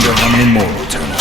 Déjame mortal.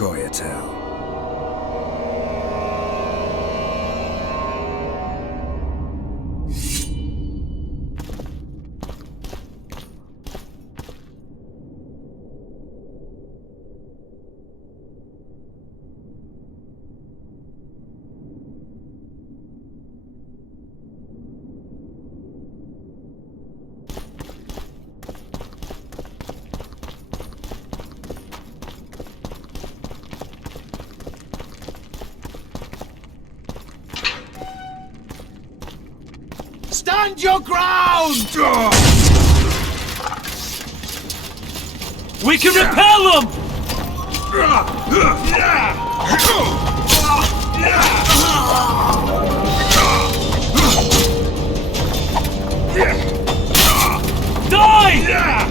Skoyatel. Stand your ground! We can repel them! Die!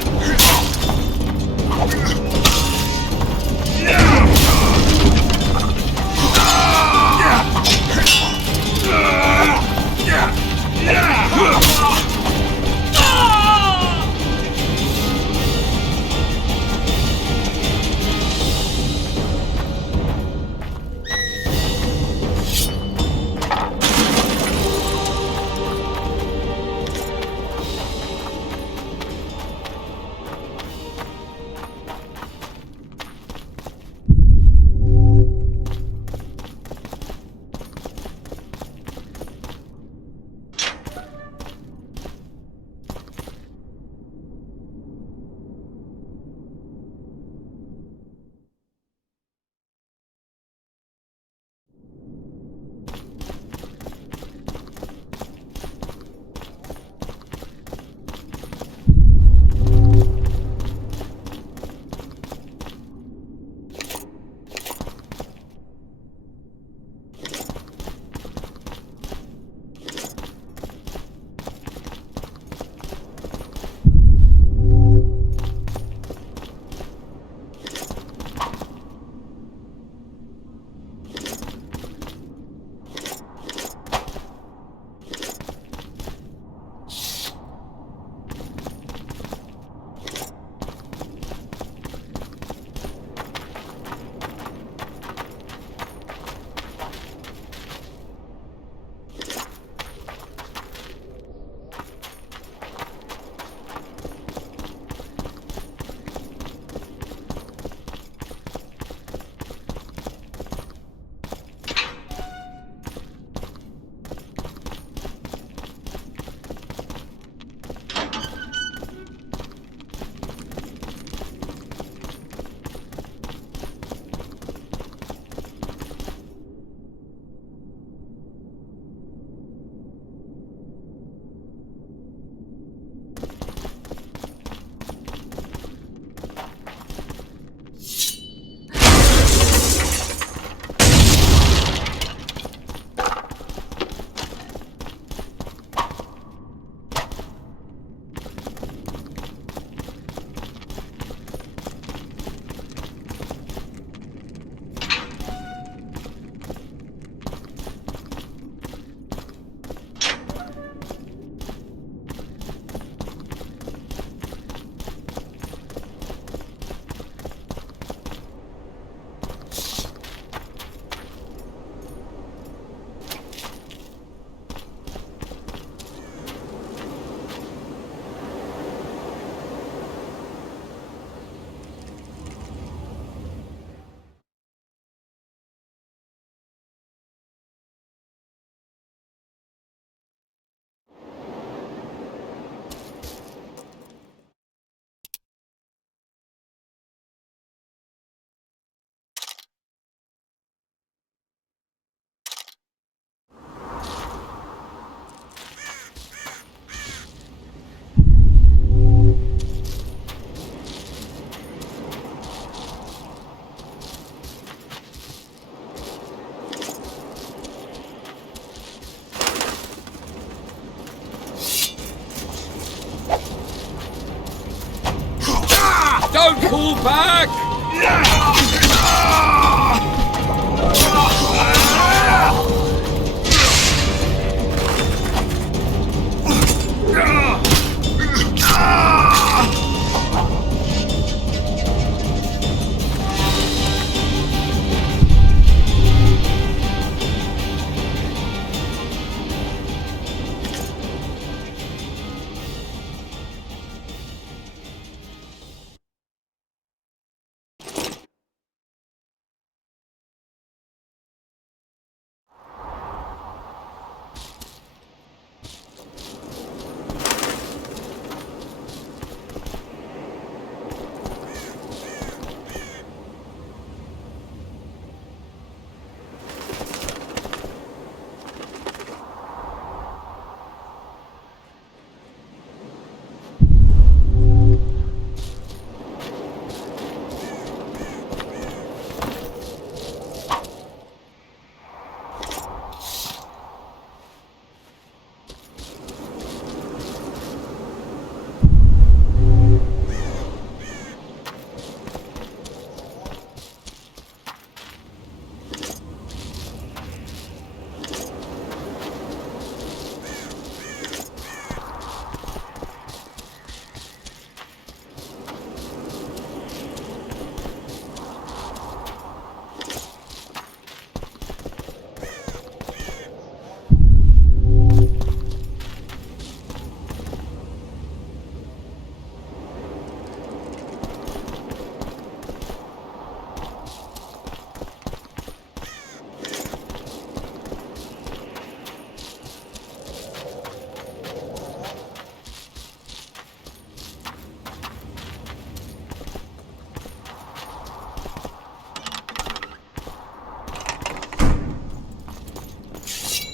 Don't pull back!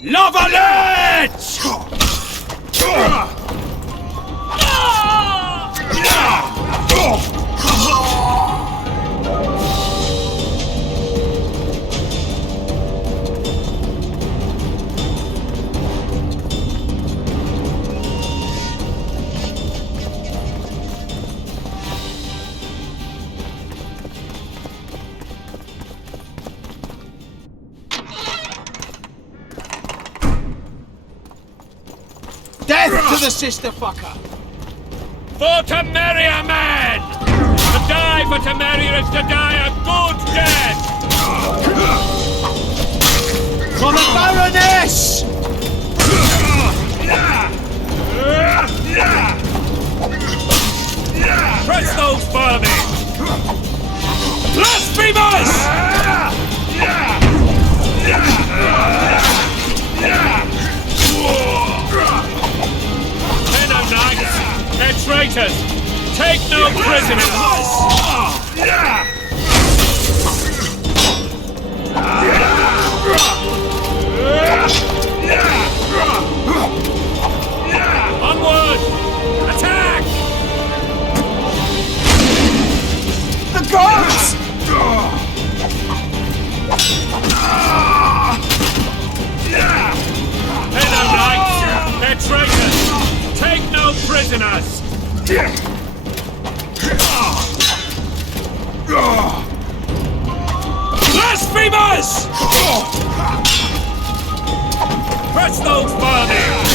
Lavalette! Death to the sister fucker! For to marry a man! To die for to marry is to die a good death! For the Baroness! Press those vermin! Blasphemous! They're traitors! Take no prisoners! Onward! Attack! The gods! They're no knights! They're traitors! Take no prisoners! Blasphemers! Press those vermin!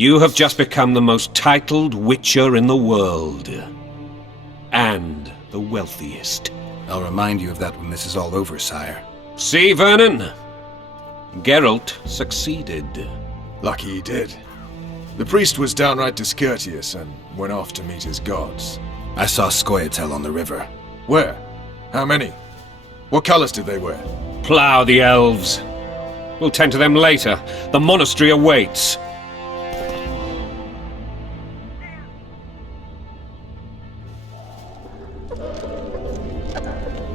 You have just become the most titled witcher in the world. And the wealthiest. I'll remind you of that when this is all over, sire. See, Vernon? Geralt succeeded. Lucky he did. The priest was downright discourteous and went off to meet his gods. I saw Scoia'tael on the river. Where? How many? What colors did they wear? Plough the elves. We'll tend to them later. The monastery awaits.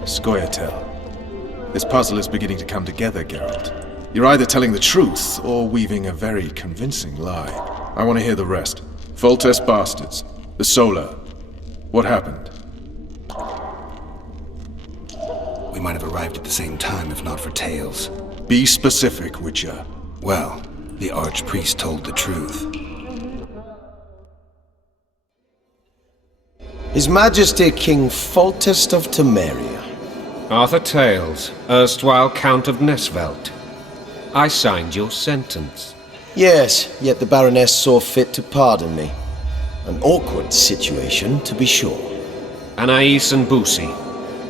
Scoia'tael. This puzzle is beginning to come together, Geralt. You're either telling the truth or weaving a very convincing lie. I want to hear the rest. Foltest bastards. The Solar. What happened? We might have arrived at the same time if not for tales. Be specific, Witcher. Well, the archpriest told the truth. His Majesty King Foltest of Temeria. Arthur Tales, erstwhile Count of Nesvelt. I signed your sentence. Yes, yet the Baroness saw fit to pardon me. An awkward situation, to be sure. Anais and Boussy,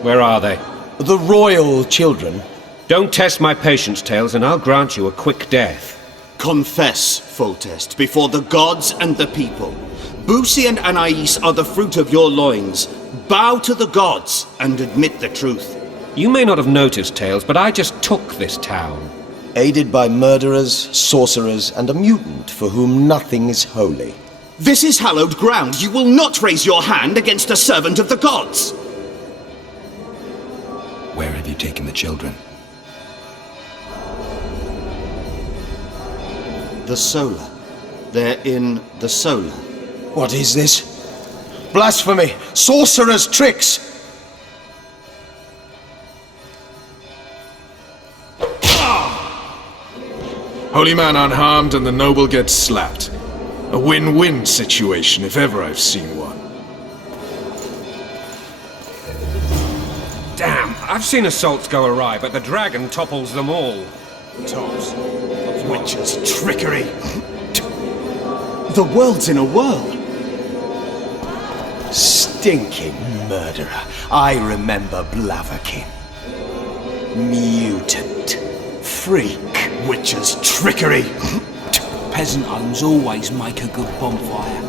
where are they? The royal children. Don't test my patience, Tales, and I'll grant you a quick death. Confess, Foltest, before the gods and the people. Boussy and Anais are the fruit of your loins. Bow to the gods and admit the truth. You may not have noticed, Tales, but I just took this town. Aided by murderers, sorcerers, and a mutant for whom nothing is holy. This is hallowed ground. You will not raise your hand against a servant of the gods. Where have you taken the children? The Solar. They're in the Solar. What is this? Blasphemy! Sorcerer's tricks! Holy man unharmed and the noble gets slapped. A win-win situation, if ever I've seen one. Damn, I've seen assaults go awry, but the dragon topples them all. Tops. Witch's trickery. The world's in a whirl. Stinking murderer. I remember Blaviken. Mutant. Freak. Witch's trickery. Peasant homes always make a good bonfire.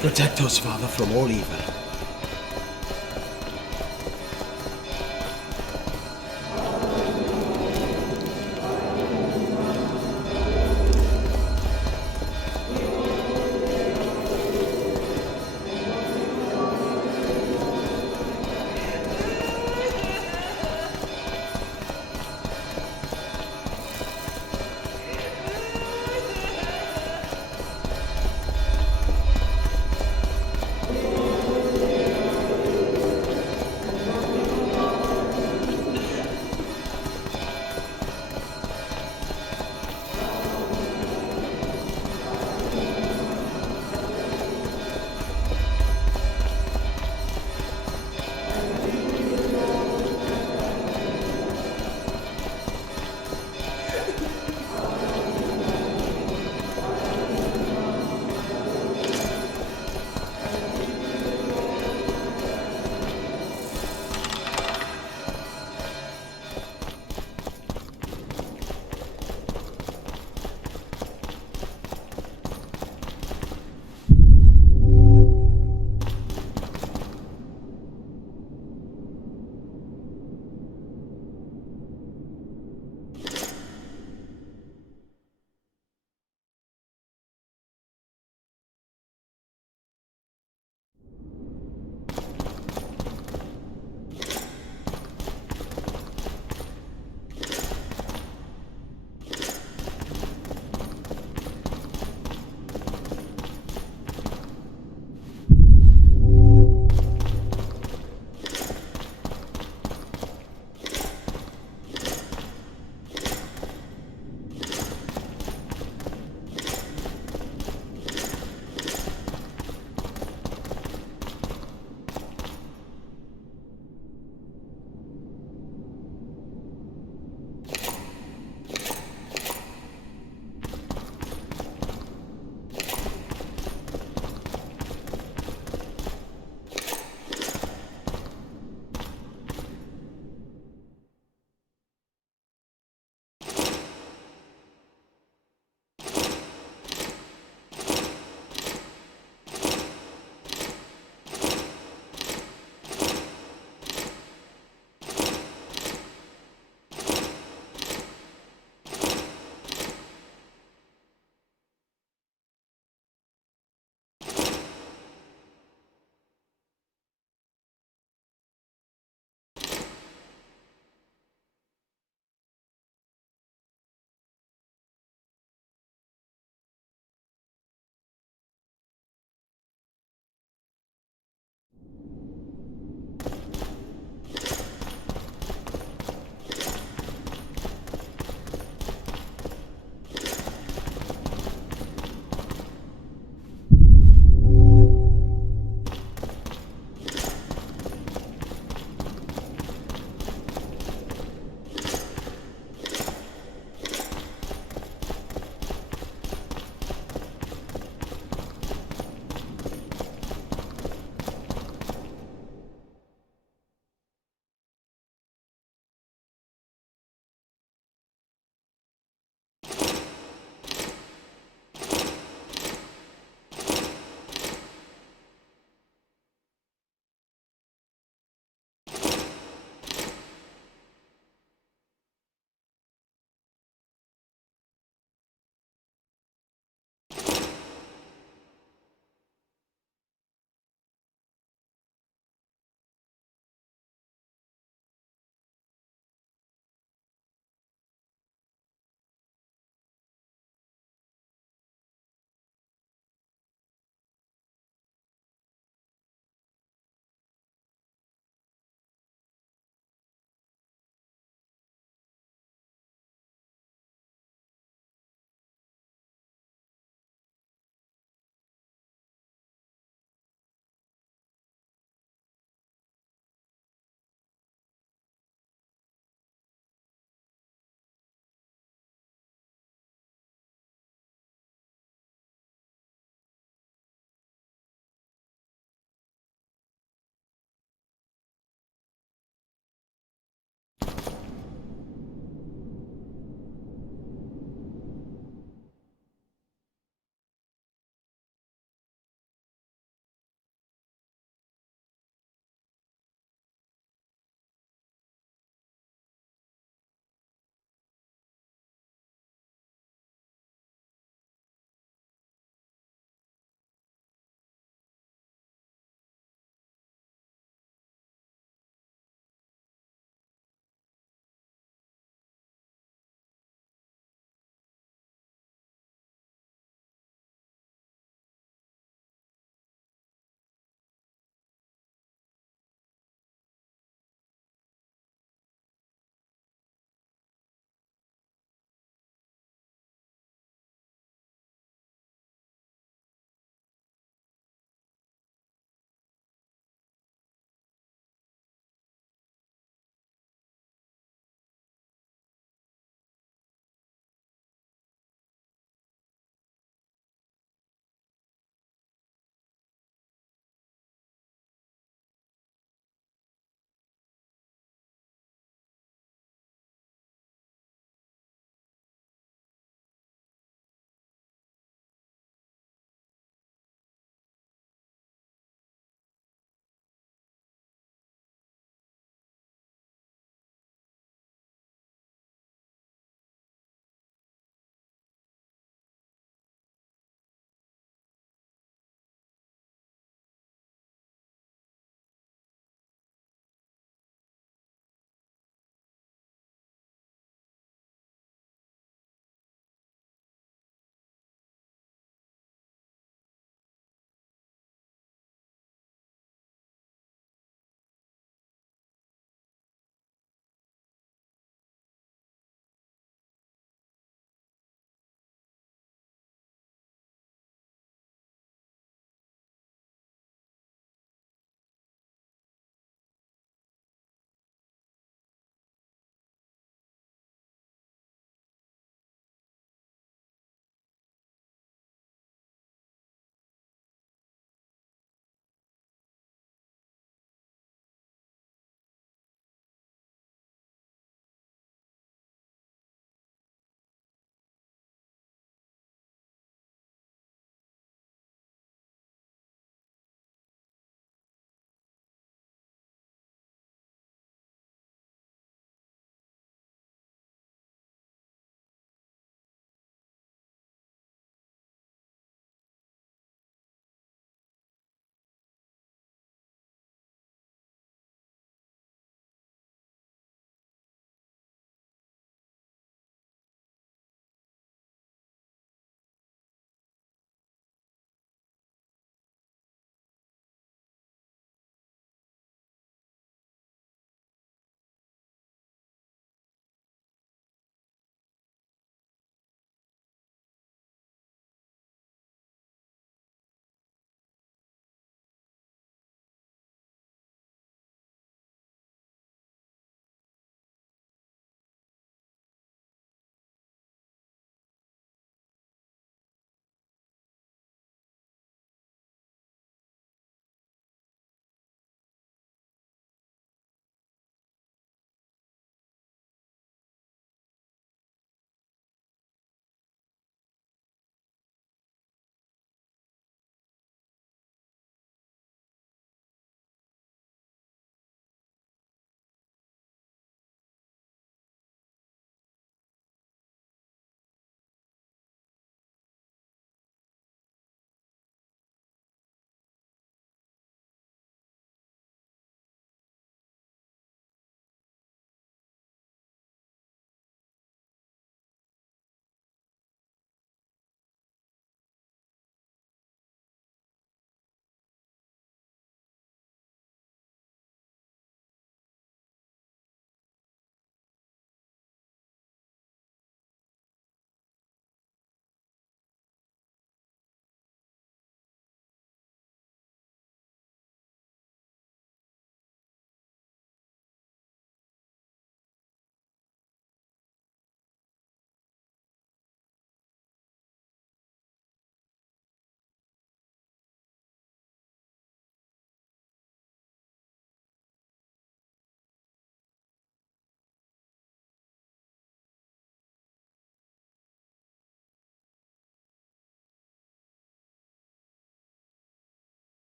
Protect us, Father, from all evil.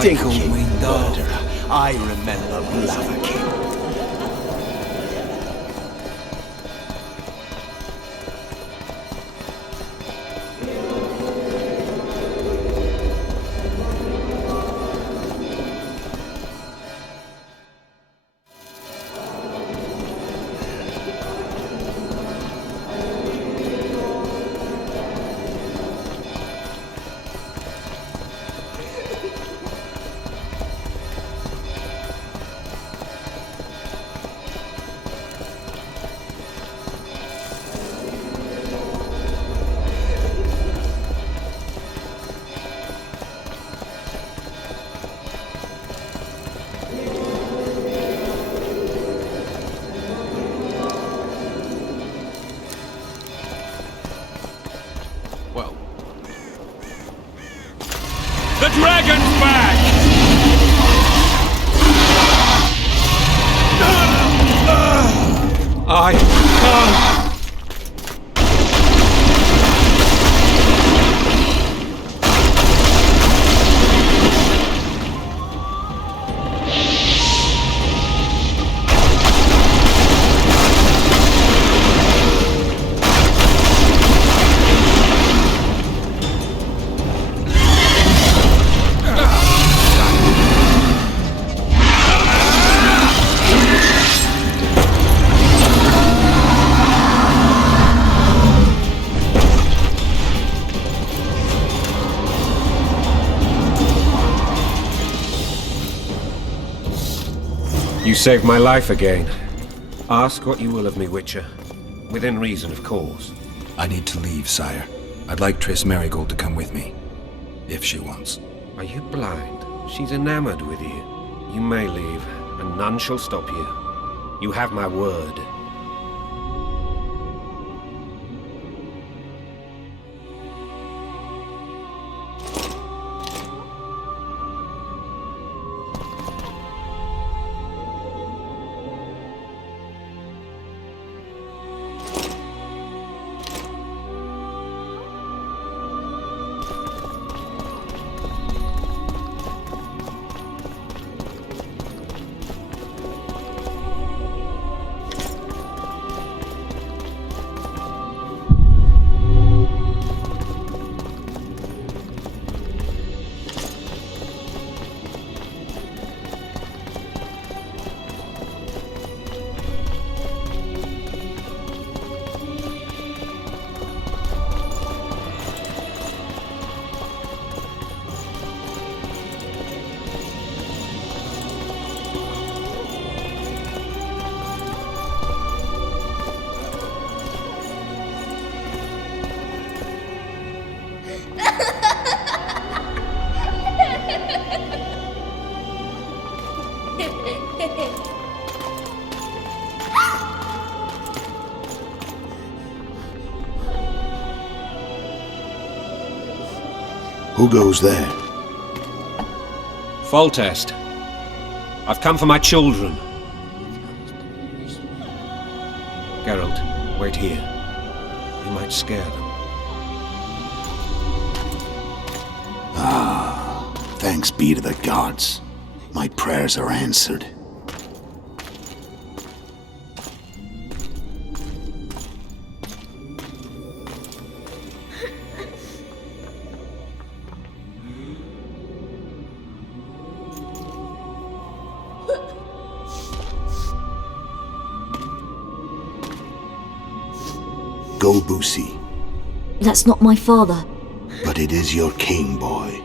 stinking me dog. murderer. I remember Blaviken. The dragon's back! I can't. You saved my life again. Ask what you will of me, Witcher. Within reason, of course. I need to leave, sire. I'd like Triss Marigold to come with me. If she wants. Are you blind? She's enamored with you. You may leave, and none shall stop you. You have my word. Who goes there? Foltest. I've come for my children. Geralt, wait here. You might scare them. Thanks be to the gods. My prayers are answered. Go, Boosie. That's not my father. But it is your king, boy.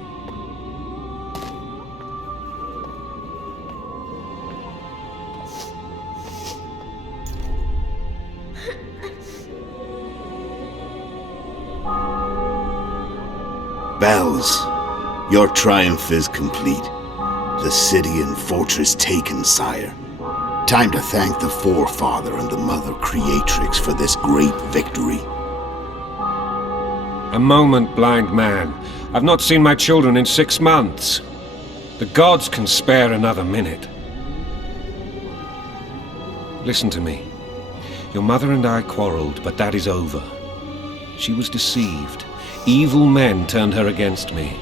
Bells, your triumph is complete. The city and fortress taken, sire. Time to thank the forefather and the mother creatrix for this great victory. A moment, blind man. I've not seen my children in 6 months. The gods can spare another minute. Listen to me. Your mother and I quarreled, but that is over. She was deceived. Evil men turned her against me.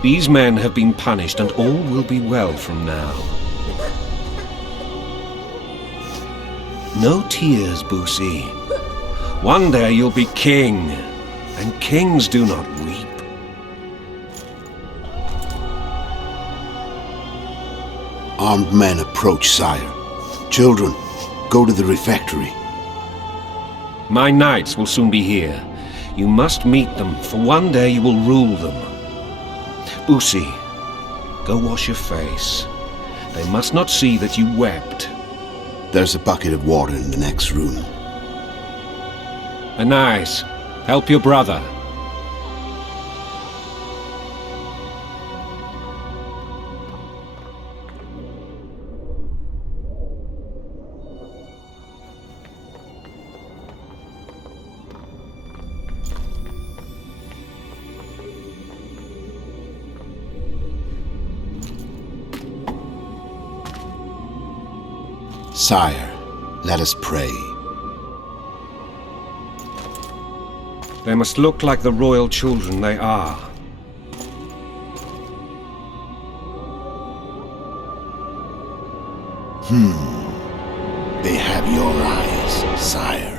These men have been punished, and all will be well from now. No tears, Boosie. One day you'll be king, and kings do not weep. Armed men approach, sire. Children, go to the refectory. My knights will soon be here. You must meet them, for one day you will rule them. Boosie, go wash your face. They must not see that you wept. There's a bucket of water in the next room. Anais, help your brother. Sire, let us pray. They must look like the royal children they are. They have your eyes, sire.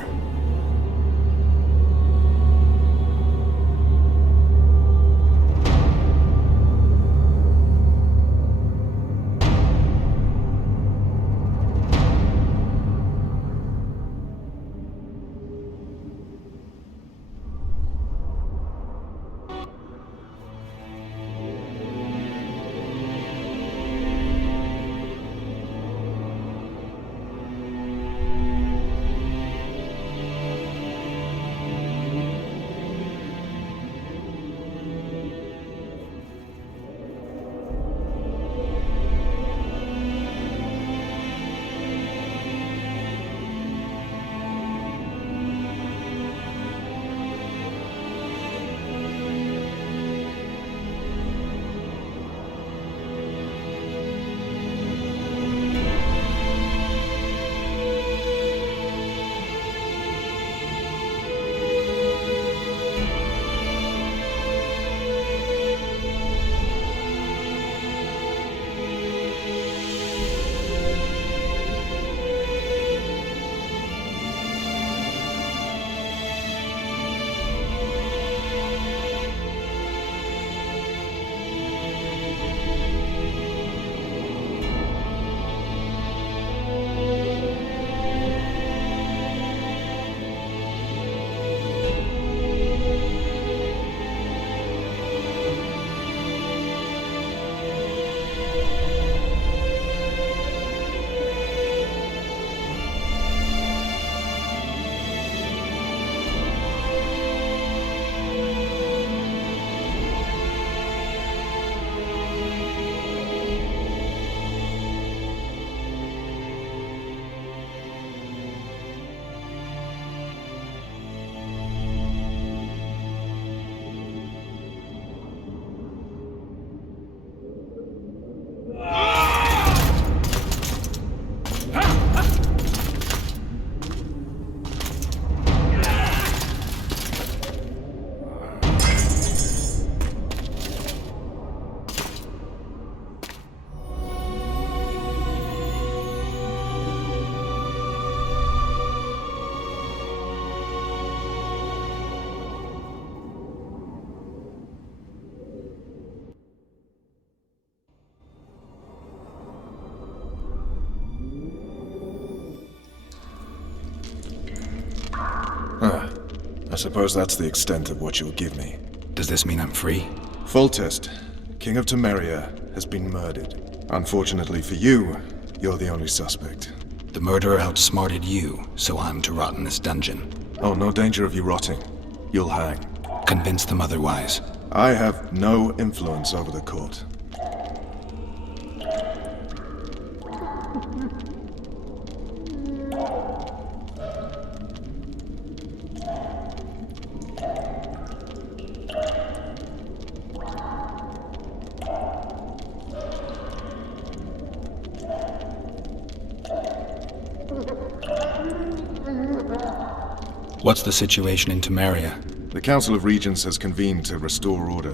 I suppose that's the extent of what you'll give me. Does this mean I'm free? Foltest, King of Temeria, has been murdered. Unfortunately for you, you're the only suspect. The murderer outsmarted you, so I'm to rot in this dungeon. Oh, no danger of you rotting. You'll hang. Convince them otherwise. I have no influence over the court. What's the situation in Temeria? The Council of Regents has convened to restore order.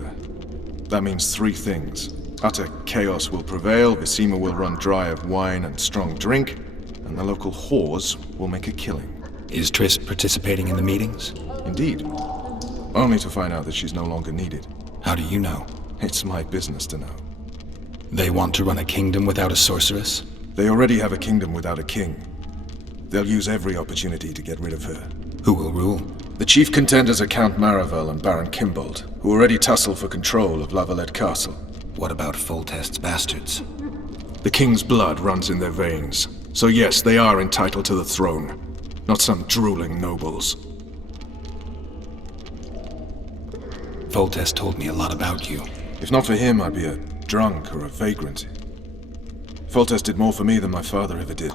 That means three things. Utter chaos will prevail, Vizima will run dry of wine and strong drink, and the local whores will make a killing. Is Triss participating in the meetings? Indeed. Only to find out that she's no longer needed. How do you know? It's my business to know. They want to run a kingdom without a sorceress? They already have a kingdom without a king. They'll use every opportunity to get rid of her. Who will rule? The chief contenders are Count Maravel and Baron Kimbold, who already tussle for control of Lavalette Castle. What about Foltest's bastards? The king's blood runs in their veins, so yes, they are entitled to the throne. Not some drooling nobles. Foltest told me a lot about you. If not for him, I'd be a drunk or a vagrant. Foltest did more for me than my father ever did.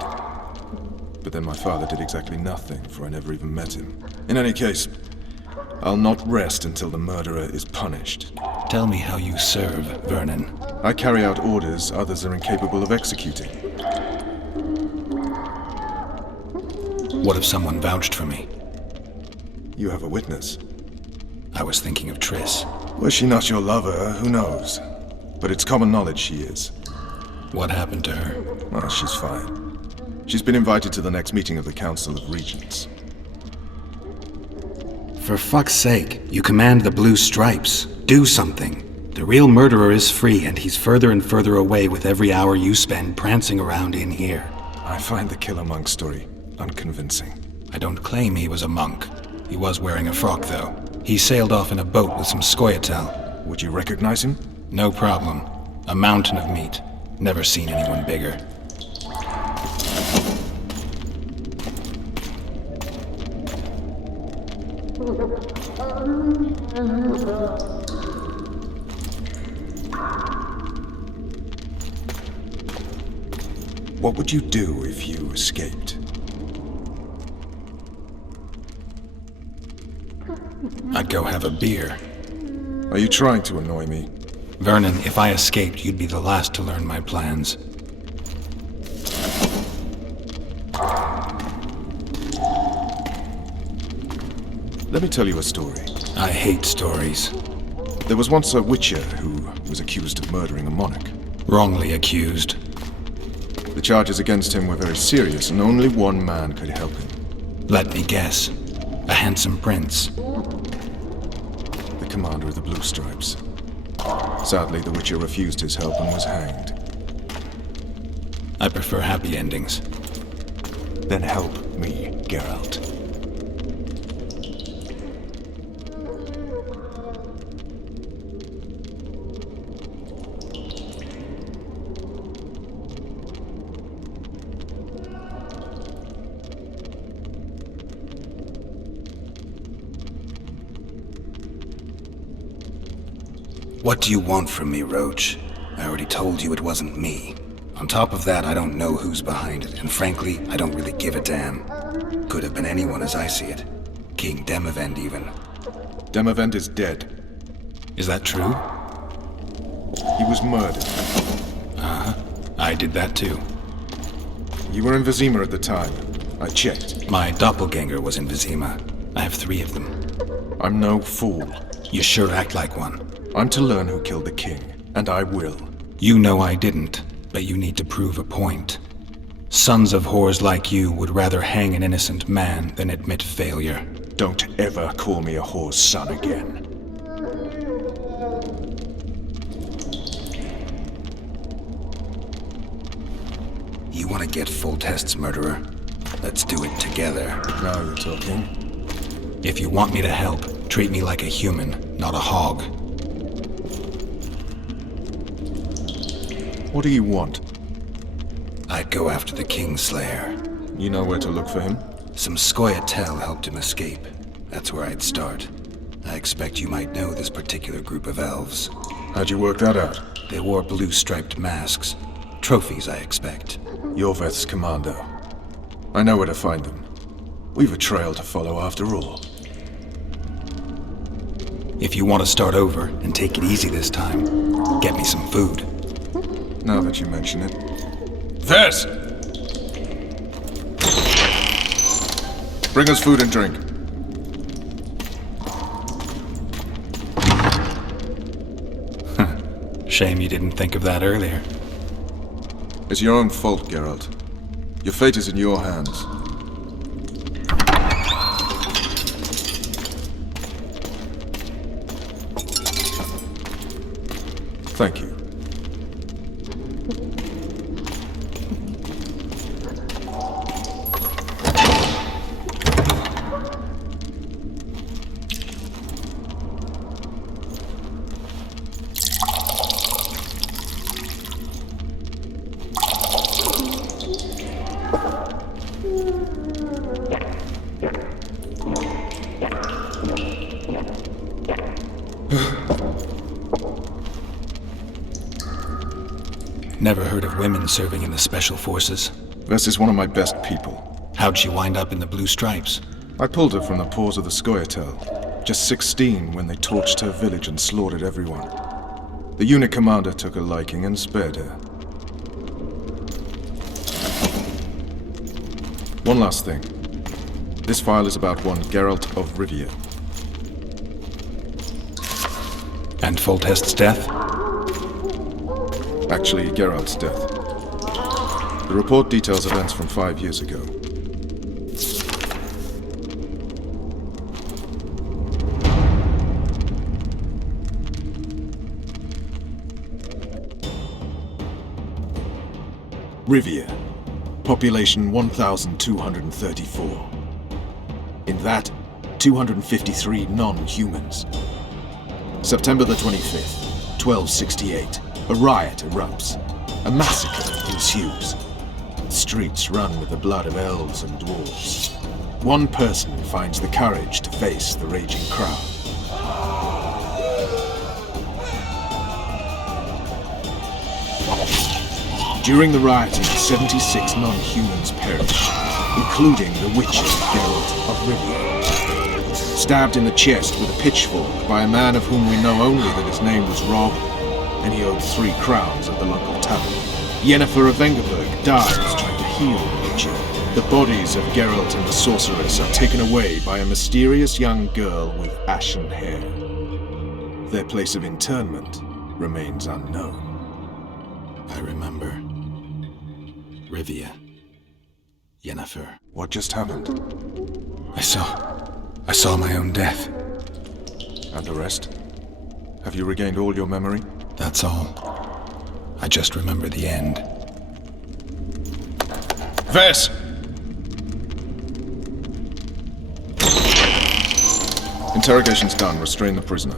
But then my father did exactly nothing, for I never even met him. In any case, I'll not rest until the murderer is punished. Tell me how you serve, Vernon. I carry out orders others are incapable of executing. What if someone vouched for me? You have a witness. I was thinking of Triss. Was she not your lover? Who knows? But it's common knowledge she is. What happened to her? Oh, she's fine. She's been invited to the next meeting of the Council of Regents. For fuck's sake, you command the Blue Stripes. Do something. The real murderer is free, and he's further and further away with every hour you spend prancing around in here. I find the Killer Monk story unconvincing. I don't claim he was a monk. He was wearing a frock, though. He sailed off in a boat with some Scoia'tael. Would you recognize him? No problem. A mountain of meat. Never seen anyone bigger. What would you do if you escaped? I'd go have a beer. Are you trying to annoy me? Vernon, if I escaped, you'd be the last to learn my plans. Let me tell you a story. I hate stories. There was once a witcher who was accused of murdering a monarch. Wrongly accused. The charges against him were very serious, and only one man could help him. Let me guess. A handsome prince. The commander of the Blue Stripes. Sadly, the witcher refused his help and was hanged. I prefer happy endings. Then help me, Geralt. What do you want from me, Roach? I already told you it wasn't me. On top of that, I don't know who's behind it, and frankly, I don't really give a damn. Could have been anyone as I see it. King Demavend, even. Demavend is dead. Is that true? He was murdered. Uh-huh. I did that too. You were in Vizima at the time. I checked. My doppelganger was in Vizima. I have 3 of them. I'm no fool. You sure act like one. I'm to learn who killed the king, and I will. You know I didn't, but you need to prove a point. Sons of whores like you would rather hang an innocent man than admit failure. Don't ever call me a whore's son again. You want to get Foltest's murderer? Let's do it together. Now you're talking. If you want me to help, treat me like a human, not a hog. What do you want? I'd go after the Kingslayer. You know where to look for him? Some Scoia'tael helped him escape. That's where I'd start. I expect you might know this particular group of elves. How'd you work that out? They wore blue-striped masks. Trophies, I expect. Yorveth's commando. I know where to find them. We've a trail to follow after all. If you want to start over and take it easy this time, get me some food. Now that you mention it. Vez! Bring us food and drink. Shame you didn't think of that earlier. It's your own fault, Geralt. Your fate is in your hands. Thank you. Never heard of women serving in the Special Forces. Vess is one of my best people. How'd she wind up in the Blue Stripes? I pulled her from the paws of the Scoia'tael. Just 16 when they torched her village and slaughtered everyone. The unit commander took a liking and spared her. One last thing. This file is about one Geralt of Rivia. And Foltest's death? Actually, Geralt's death. The report details events from 5 years ago. Rivia. Population 1,234. In that, 253 non-humans. September the 25th, 1268. A riot erupts. A massacre ensues. The streets run with the blood of elves and dwarves. One person finds the courage to face the raging crowd. During the rioting, 76 non-humans perished, including the witcher Geralt of Rivia. Stabbed in the chest with a pitchfork by a man of whom we know only that his name was Rob, and he owed 3 crowns at the local tavern. Yennefer of Vengerberg dies trying to heal the witcher. The bodies of Geralt and the sorceress are taken away by a mysterious young girl with ashen hair. Their place of interment remains unknown. I remember. Rivia. Yennefer. What just happened? I saw my own death. And the rest? Have you regained all your memory? That's all. I just remember the end. Vess! Interrogation's done. Restrain the prisoner.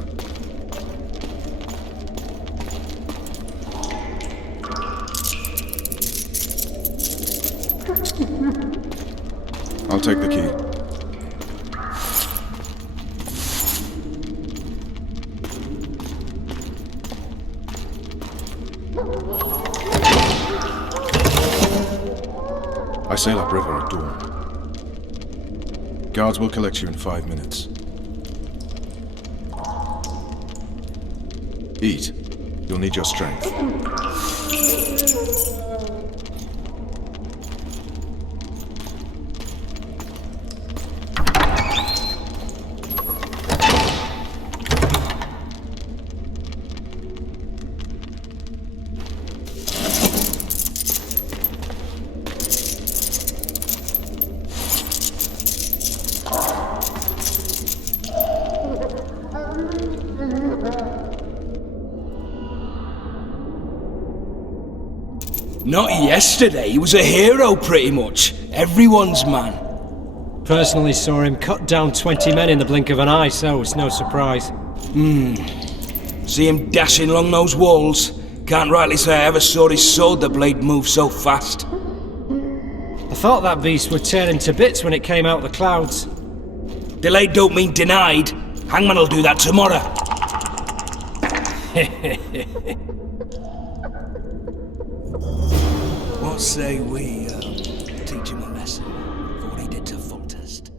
I'll take the key. I sail upriver at dawn. Guards will collect you in 5 minutes. Eat. You'll need your strength. Not yesterday, he was a hero pretty much. Everyone's man. Personally saw him cut down 20 men in the blink of an eye, so it's no surprise. See him dashing along those walls? Can't rightly say I ever saw his sword the blade move so fast. I thought that beast would tear him to bits when it came out of the clouds. Delayed don't mean denied. Hangman'll do that tomorrow. What say we teach him a lesson for what he did to Foltest?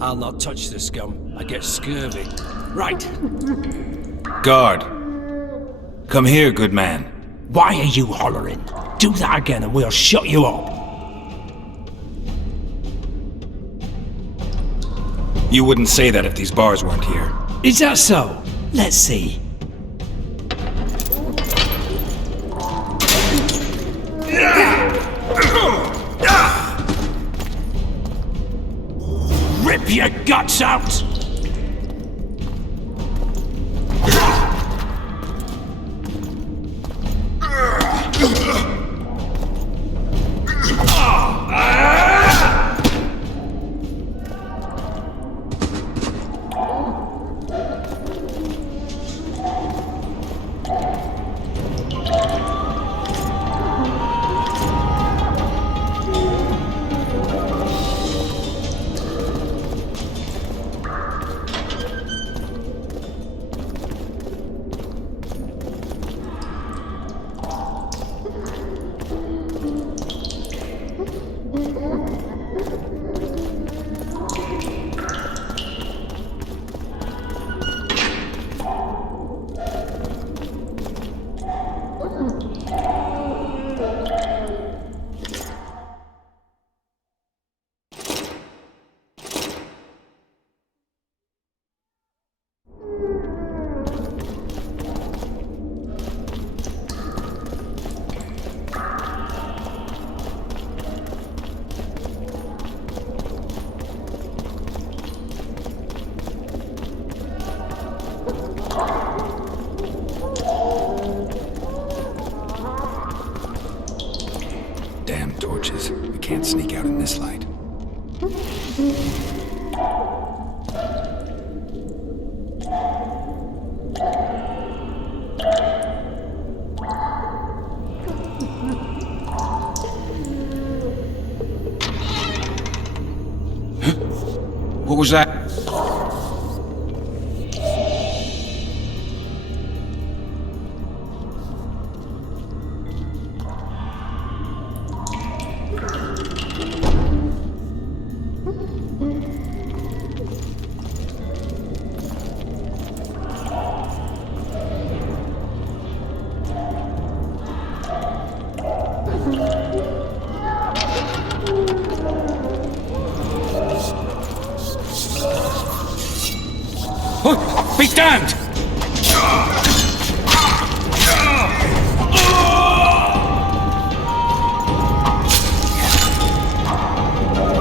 I'll not touch the scum. I get scurvy. Right. Guard. Come here, good man. Why are you hollering? Do that again and we'll shut you up. You wouldn't say that if these bars weren't here. Is that so? Let's see. Rip your guts out! Damn torches. We can't sneak out in this light. What was that? Be damned!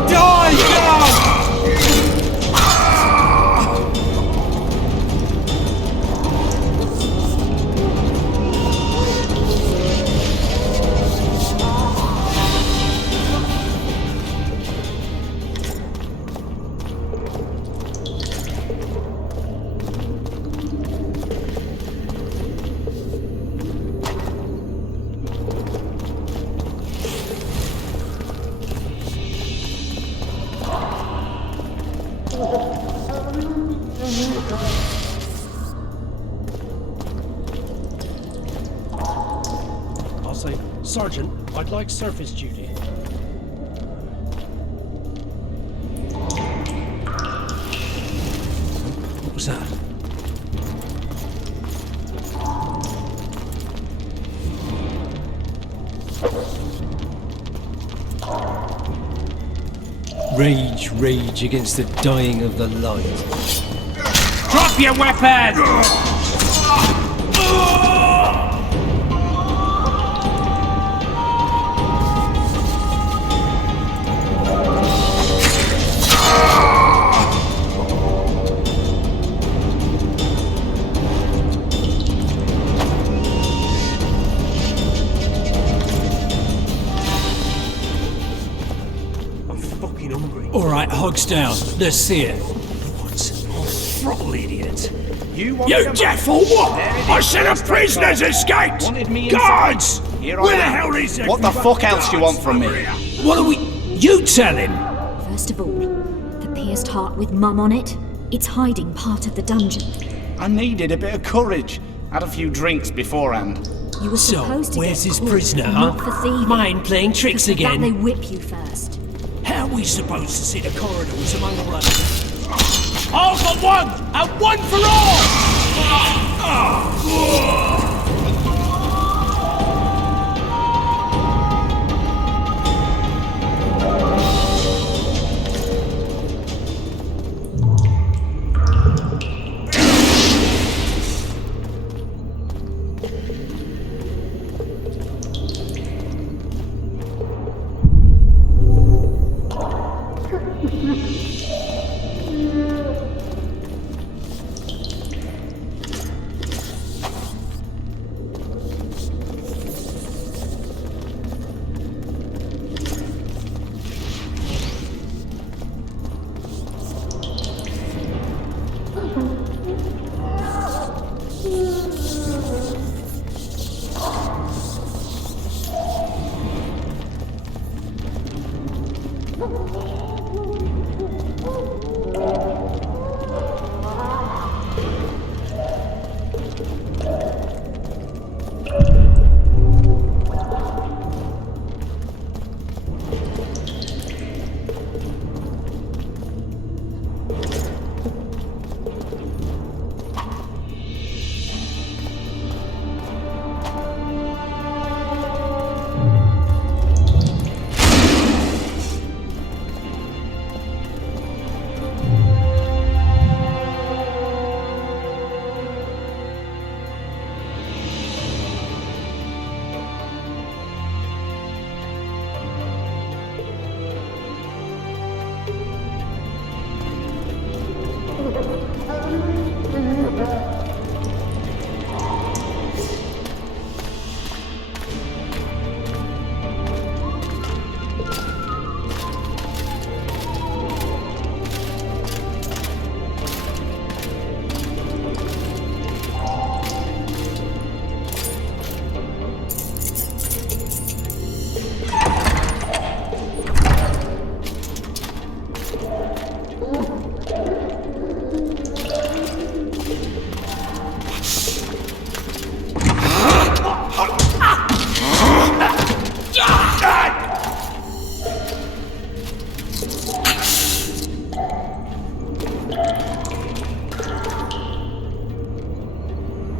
Die now! I'll say, Sergeant, I'd like surface duty. What was that? Rage, rage against the dying of the light. Drop your weapon! Alright, hogs down. Let's see it. What? Oh, throttle idiot. You deaf or what? I said a prisoner's escaped! Guards! Where the hell is it? What the fuck else do you want from me? What are we... You tell him! First of all, the pierced heart with Mum on it. It's hiding part of the dungeon. I needed a bit of courage. Had a few drinks beforehand. You were supposed to where's get his caught, prisoner, not huh? for thieving. Mind playing tricks Because of that, again? they whip you first. How are we supposed to see the corridors among all that All for one, and one for all!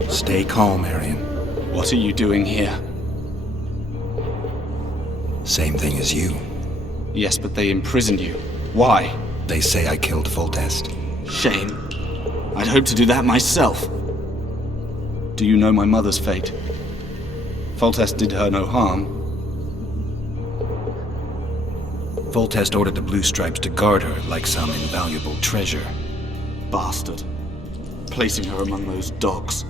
Stay calm, Arian. What are you doing here? Same thing as you. Yes, but they imprisoned you. Why? They say I killed Foltest. Shame. I'd hoped to do that myself. Do you know my mother's fate? Foltest did her no harm. Foltest ordered the Blue Stripes to guard her like some invaluable treasure. Bastard. Placing her among those dogs.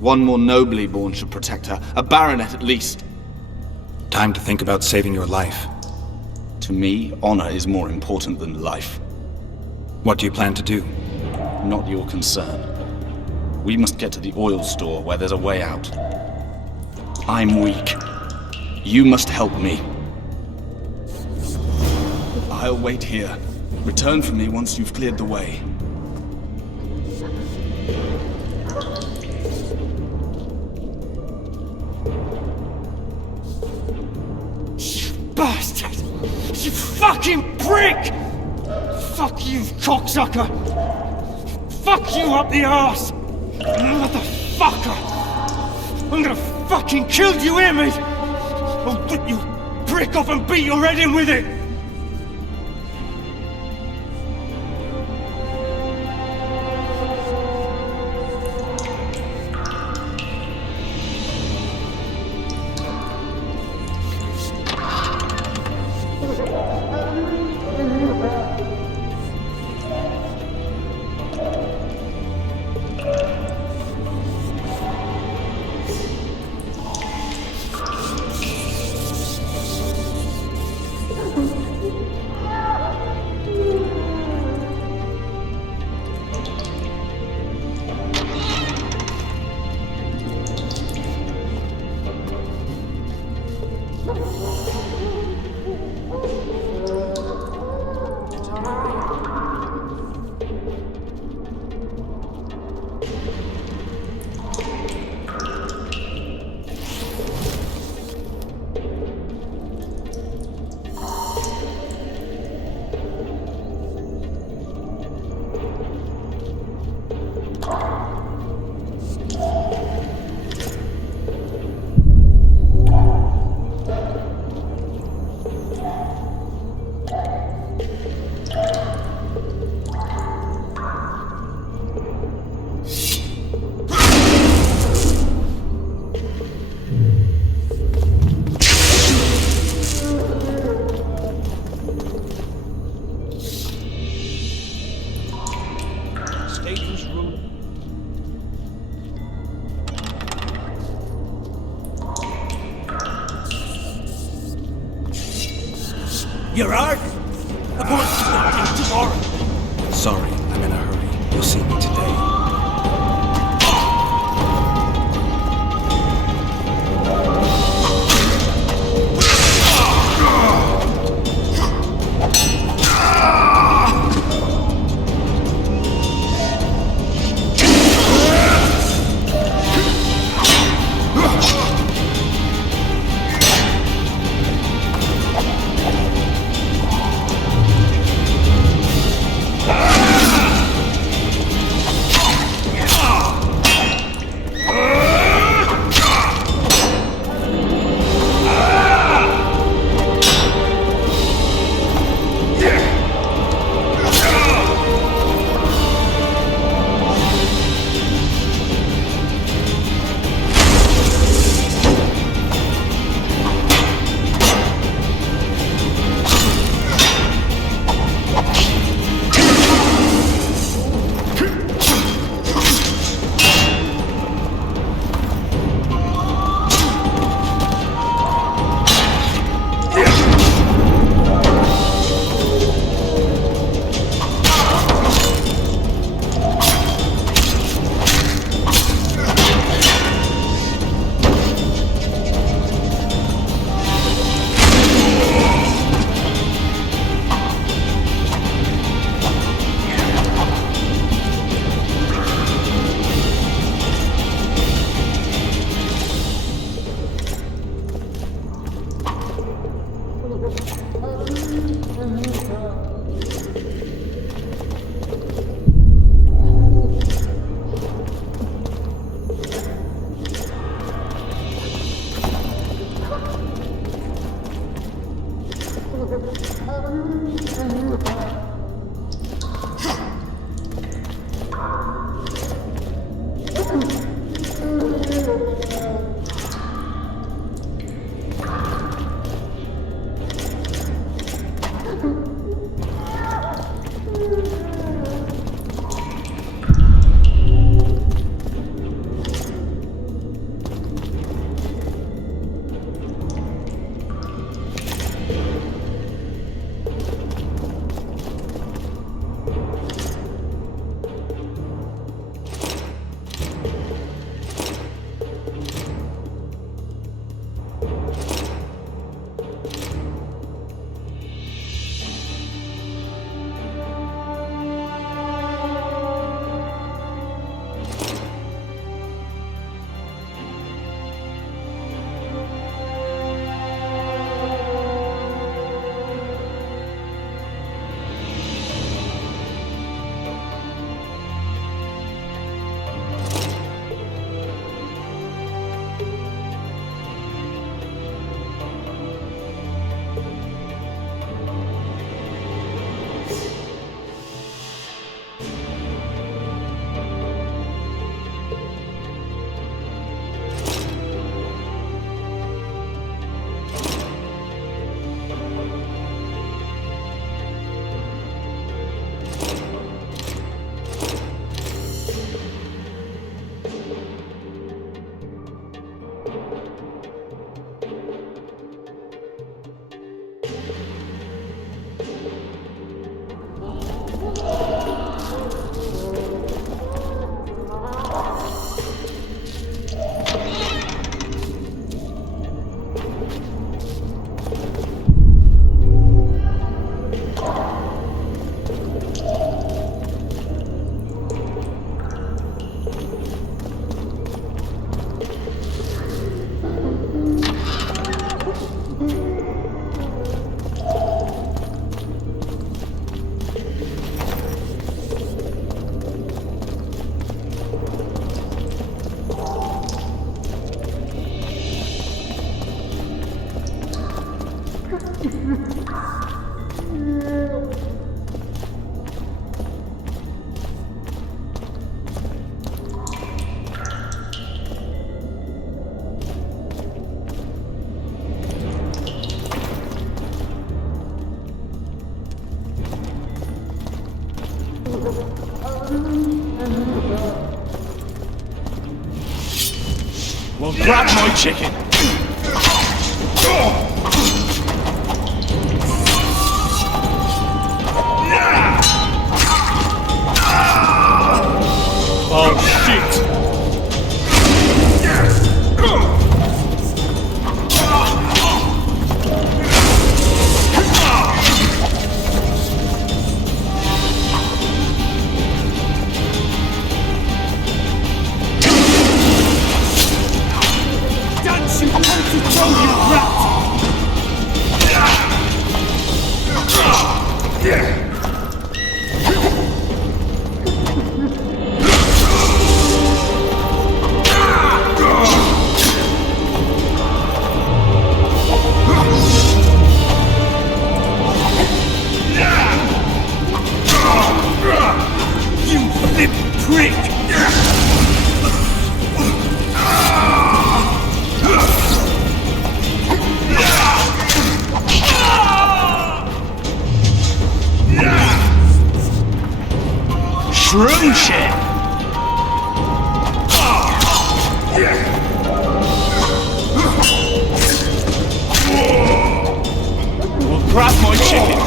One more nobly born should protect her. A baronet at least. Time to think about saving your life. To me, honor is more important than life. What do you plan to do? Not your concern. We must get to the oil store where there's a way out. I'm weak. You must help me. I'll wait here. Return for me once you've cleared the way. Bastard! You fucking prick! Fuck you, cocksucker! Fuck you up the arse! Motherfucker! I'm gonna fucking kill you, hear me? I'll rip you prick off and beat your head in with it! Gerard? I'm going to that thing tomorrow. Sorry, I'm in a hurry. You'll see me today. Well, grab my chicken! Oh, shit! Dance, you country throw, you rat! You flip prick! Shroom shit! Well, grab my chicken!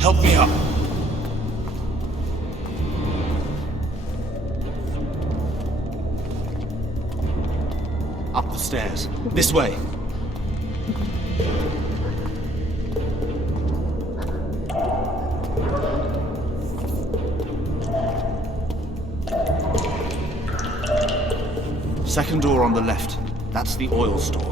Help me up. Up the stairs. This way. Second door on the left. That's the oil store.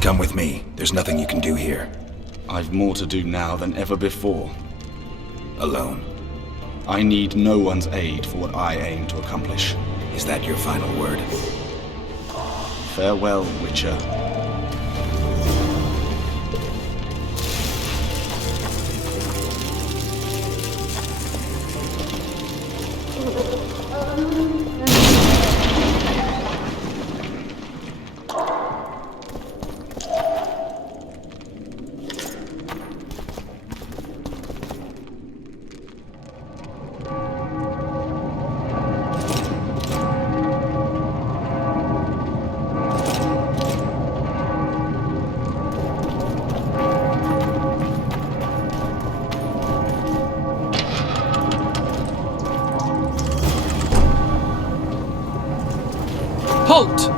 Come with me. There's nothing you can do here. I've more to do now than ever before. Alone. I need no one's aid for what I aim to accomplish. Is that your final word? Farewell, Witcher. Halt!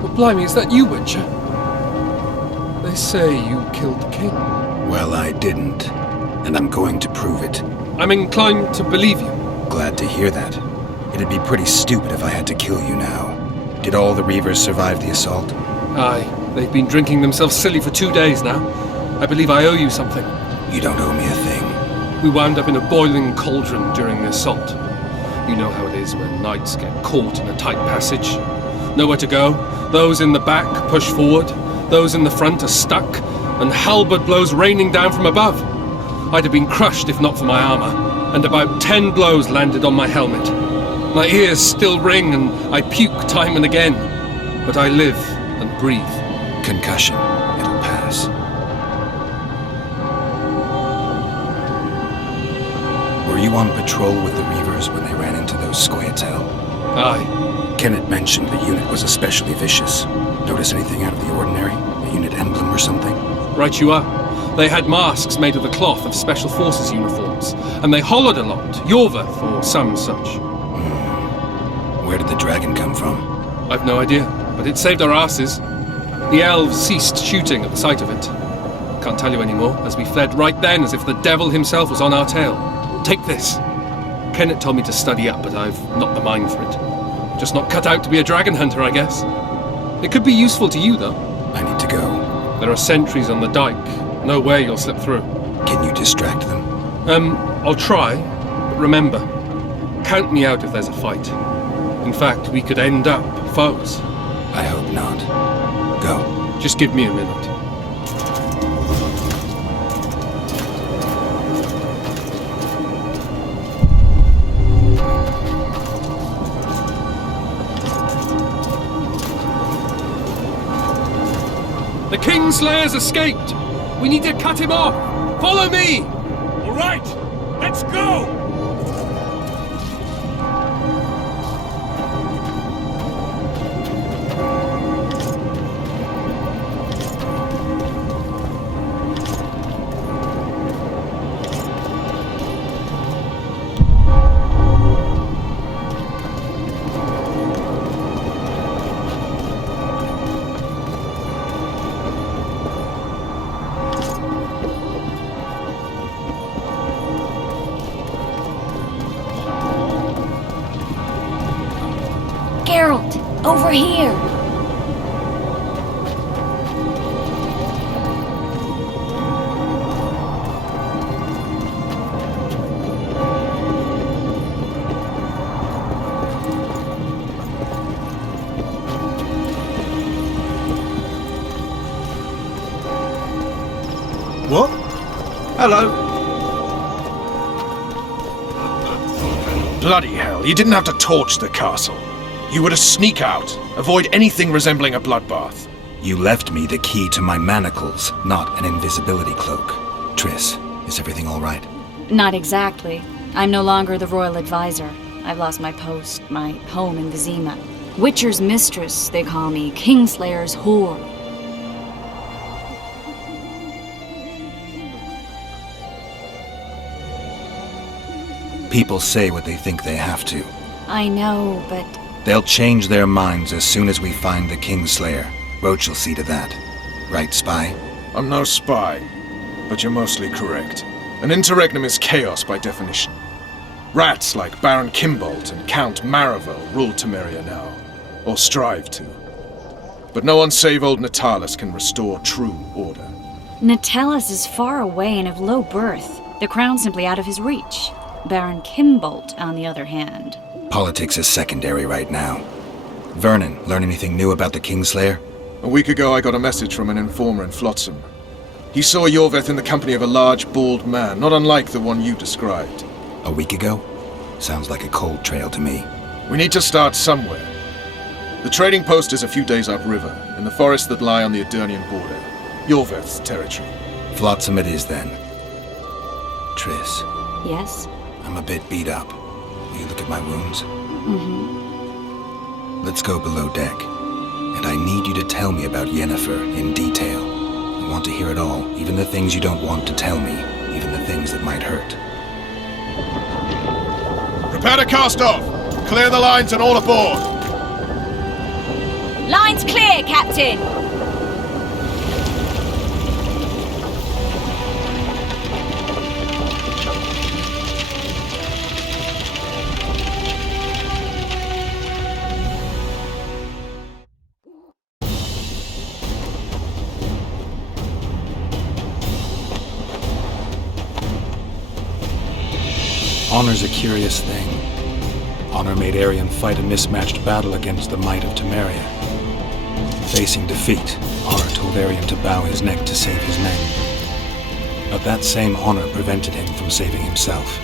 Well, blimey, is that you, Witcher? They say you killed the king. Well, I didn't. And I'm going to prove it. I'm inclined to believe you. Glad to hear that. It'd be pretty stupid if I had to kill you now. Did all the Reavers survive the assault? Aye. They've been drinking themselves silly for 2 days now. I believe I owe you something. You don't owe me a thing. We wound up in a boiling cauldron during the assault. You know how it is when knights get caught in a tight passage. Nowhere to go. Those in the back push forward. Those in the front are stuck. And halberd blows raining down from above. I'd have been crushed if not for my armor. And about 10 blows landed on my helmet. My ears still ring and I puke time and again. But I live and breathe. Concussion. It'll pass. Were you on patrol with the Reavers when they ran into those Scoia'tael? Aye. Kenneth mentioned the unit was especially vicious. Notice anything out of the ordinary? A unit emblem or something? Right you are. They had masks made of the cloth of Special Forces uniforms, and they hollered a lot, Yorvath or some such. Where did the dragon come from? I've no idea, but it saved our asses. The elves ceased shooting at the sight of it. Can't tell you anymore, as we fled right then as if the devil himself was on our tail. Take this. Kenneth told me to study up, but I've not the mind for it. Just not cut out to be a dragon hunter, I guess. It could be useful to you, though. I need to go. There are sentries on the dike. No way you'll slip through. Can you distract them? I'll try, but remember, count me out if there's a fight. In fact, we could end up foes. I hope not. Go. Just give me a minute. The Kingslayer's escaped! We need to cut him off! Follow me! All right, let's go! Geralt, over here! What? Hello. Bloody hell, you didn't have to torch the castle. You were to sneak out, avoid anything resembling a bloodbath. You left me the key to my manacles, not an invisibility cloak. Triss, is everything all right? Not exactly. I'm no longer the royal advisor. I've lost my post, my home in Vizima. Witcher's mistress, they call me. Kingslayer's whore. People say what they think they have to. I know, but... They'll change their minds as soon as we find the Kingslayer. Roach will see to that. Right, spy? I'm no spy, but you're mostly correct. An interregnum is chaos by definition. Rats like Baron Kimbolt and Count Maravel rule Temeria now, or strive to. But no one save old Natalis can restore true order. Natalis is far away and of low birth. The crown's simply out of his reach. Baron Kimbolt, on the other hand. Politics is secondary right now. Vernon, learn anything new about the Kingslayer? A week ago I got a message from an informer in Flotsam. He saw Yorvath in the company of a large, bald man, not unlike the one you described. A week ago? Sounds like a cold trail to me. We need to start somewhere. The trading post is a few days upriver, in the forests that lie on the Edirnian border. Yorvath's territory. Flotsam it is then. Triss. Yes? I'm a bit beat up. Will you look at my wounds? Mm-hmm. Let's go below deck. And I need you to tell me about Yennefer in detail. I want to hear it all, even the things you don't want to tell me, even the things that might hurt. Prepare to cast off! Clear the lines and all aboard! Lines clear, Captain! Honor's a curious thing. Honor made Arion fight a mismatched battle against the might of Temeria. Facing defeat, Honor told Arion to bow his neck to save his men. But that same honor prevented him from saving himself.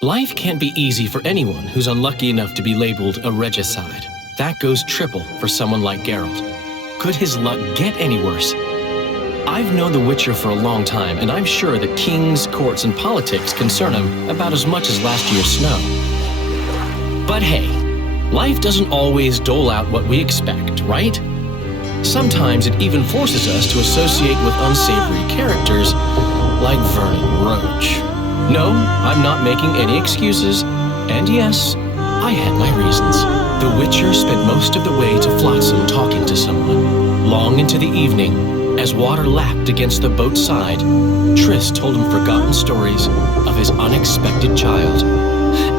Life can't be easy for anyone who's unlucky enough to be labeled a regicide. That goes triple for someone like Geralt. Could his luck get any worse? I've known the Witcher for a long time, and I'm sure that kings, courts, and politics concern him about as much as last year's snow. But hey, life doesn't always dole out what we expect, right? Sometimes it even forces us to associate with unsavory characters like Vernon Roach. No, I'm not making any excuses, and yes, I had my reasons. The Witcher spent most of the way to Flotsam talking to someone. Long into the evening, as water lapped against the boat's side, Triss told him forgotten stories of his unexpected child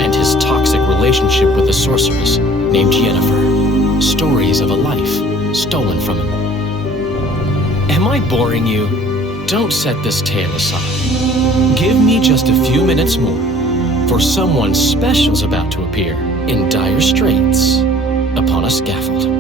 and his toxic relationship with a sorceress named Yennefer. Stories of a life stolen from him. Am I boring you? Don't set this tale aside. Give me just a few minutes more, for someone special's about to appear in dire straits upon a scaffold.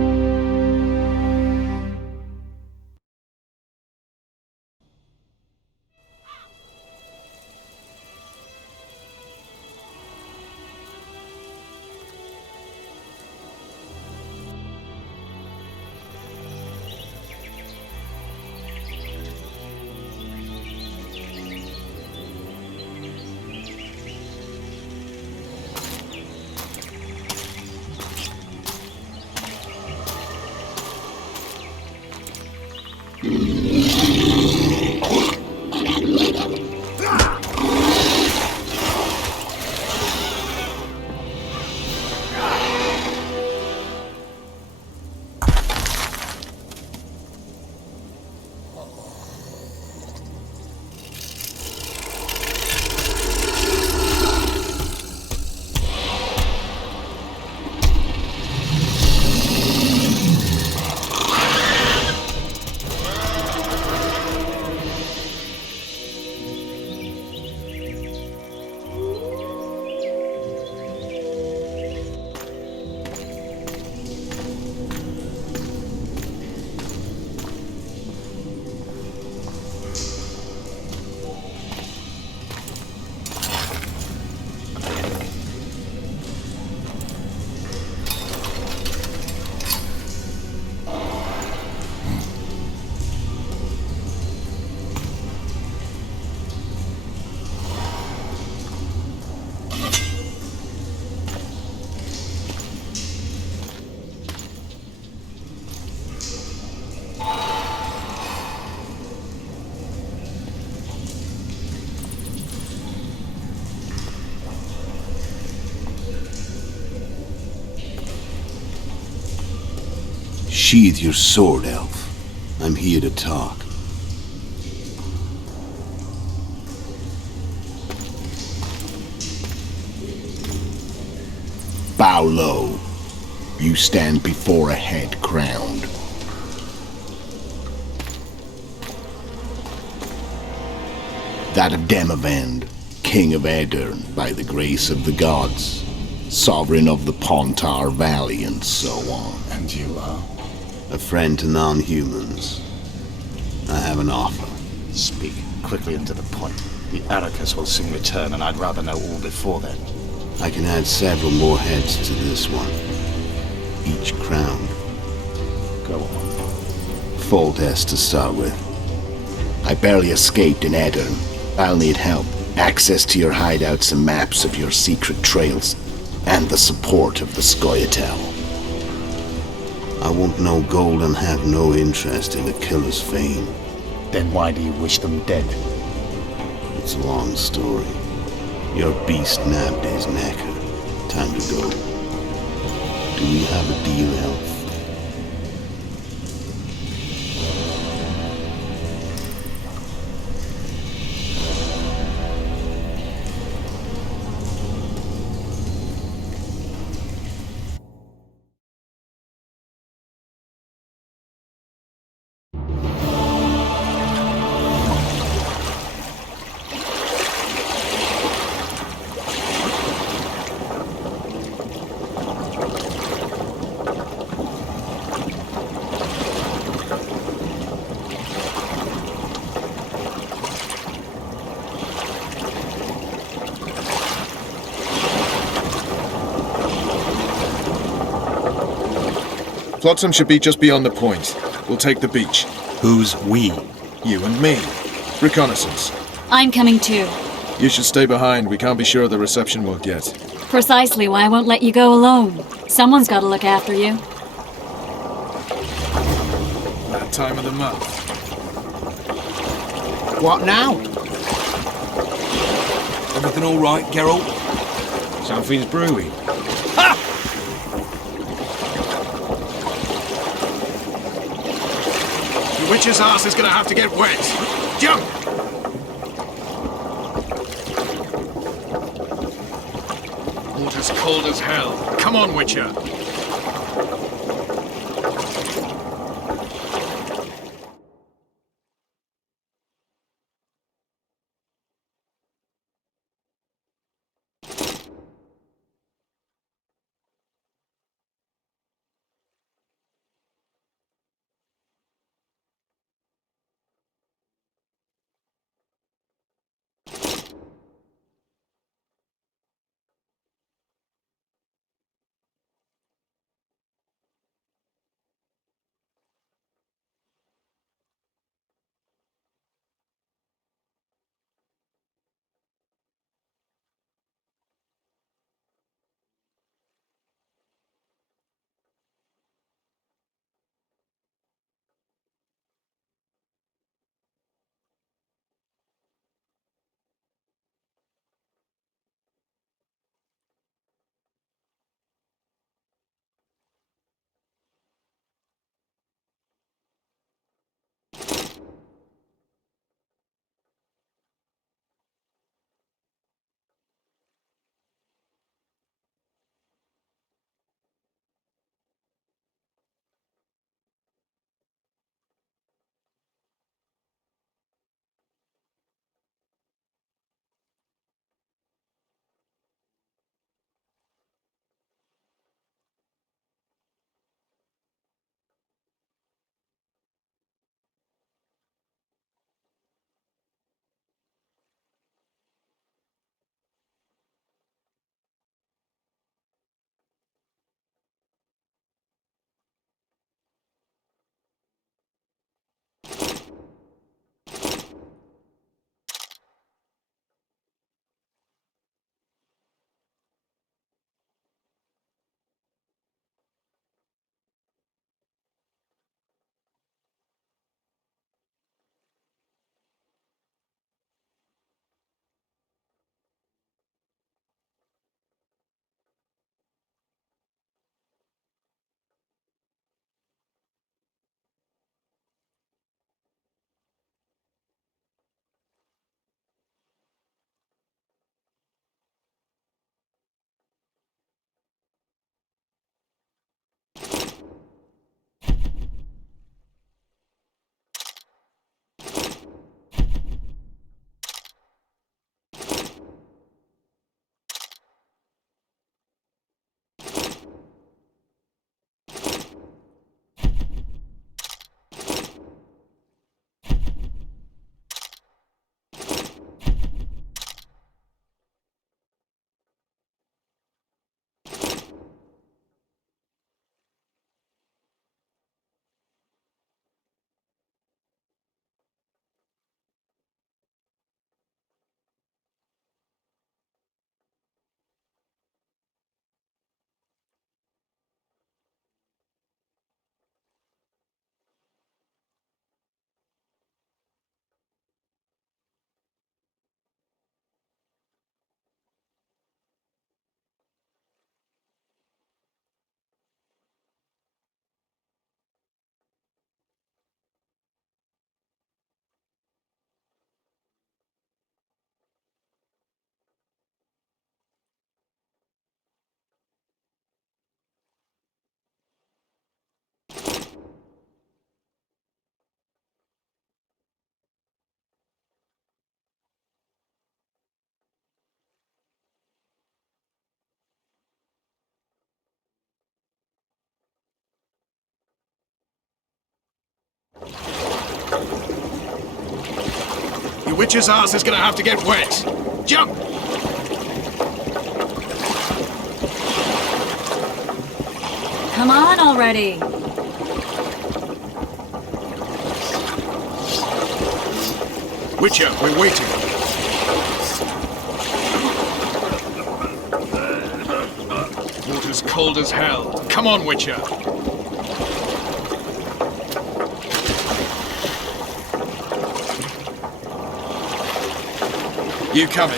Sheathe your sword, elf. I'm here to talk. Bow low. You stand before a head crowned. That of Demavend, king of Aedirn, by the grace of the gods, sovereign of the Pontar Valley, and so on. And you are? A friend to non-humans. I have an offer. Speak quickly and to the point. The Arrakis will soon return, and I'd rather know all before then. I can add several more heads to this one. Each crowned. Go on. Foltest to start with. I barely escaped in Aedirn. I'll need help. Access to your hideouts and maps of your secret trails. And the support of the Scoia'tael. I want no gold and have no interest in a killer's fame. Then why do you wish them dead? It's a long story. Your beast nabbed his necker. Time to go. Do we have a deal, elf? Flotsam should be just beyond the point. We'll take the beach. Who's we? You and me. Reconnaissance. I'm coming too. You should stay behind. We can't be sure of the reception we'll get. Precisely why I won't let you go alone. Someone's got to look after you. That time of the month. What now? Everything all right, Geralt? Something's brewing. The witch's ass is gonna have to get wet. Jump! Water's cold as hell. Come on, Witcher. The witch's ass is gonna have to get wet. Jump! Come on already. Witcher, we're waiting. Water's cold as hell. Come on, Witcher. You coming?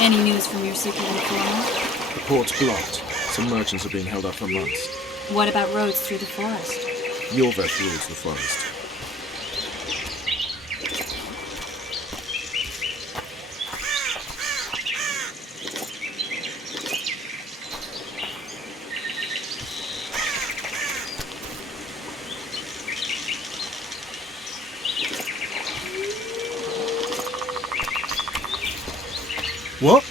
Any news from your secret informant? The port's blocked. Some merchants are being held up for months. What about roads through the forest? Yorveth rules the forest. What?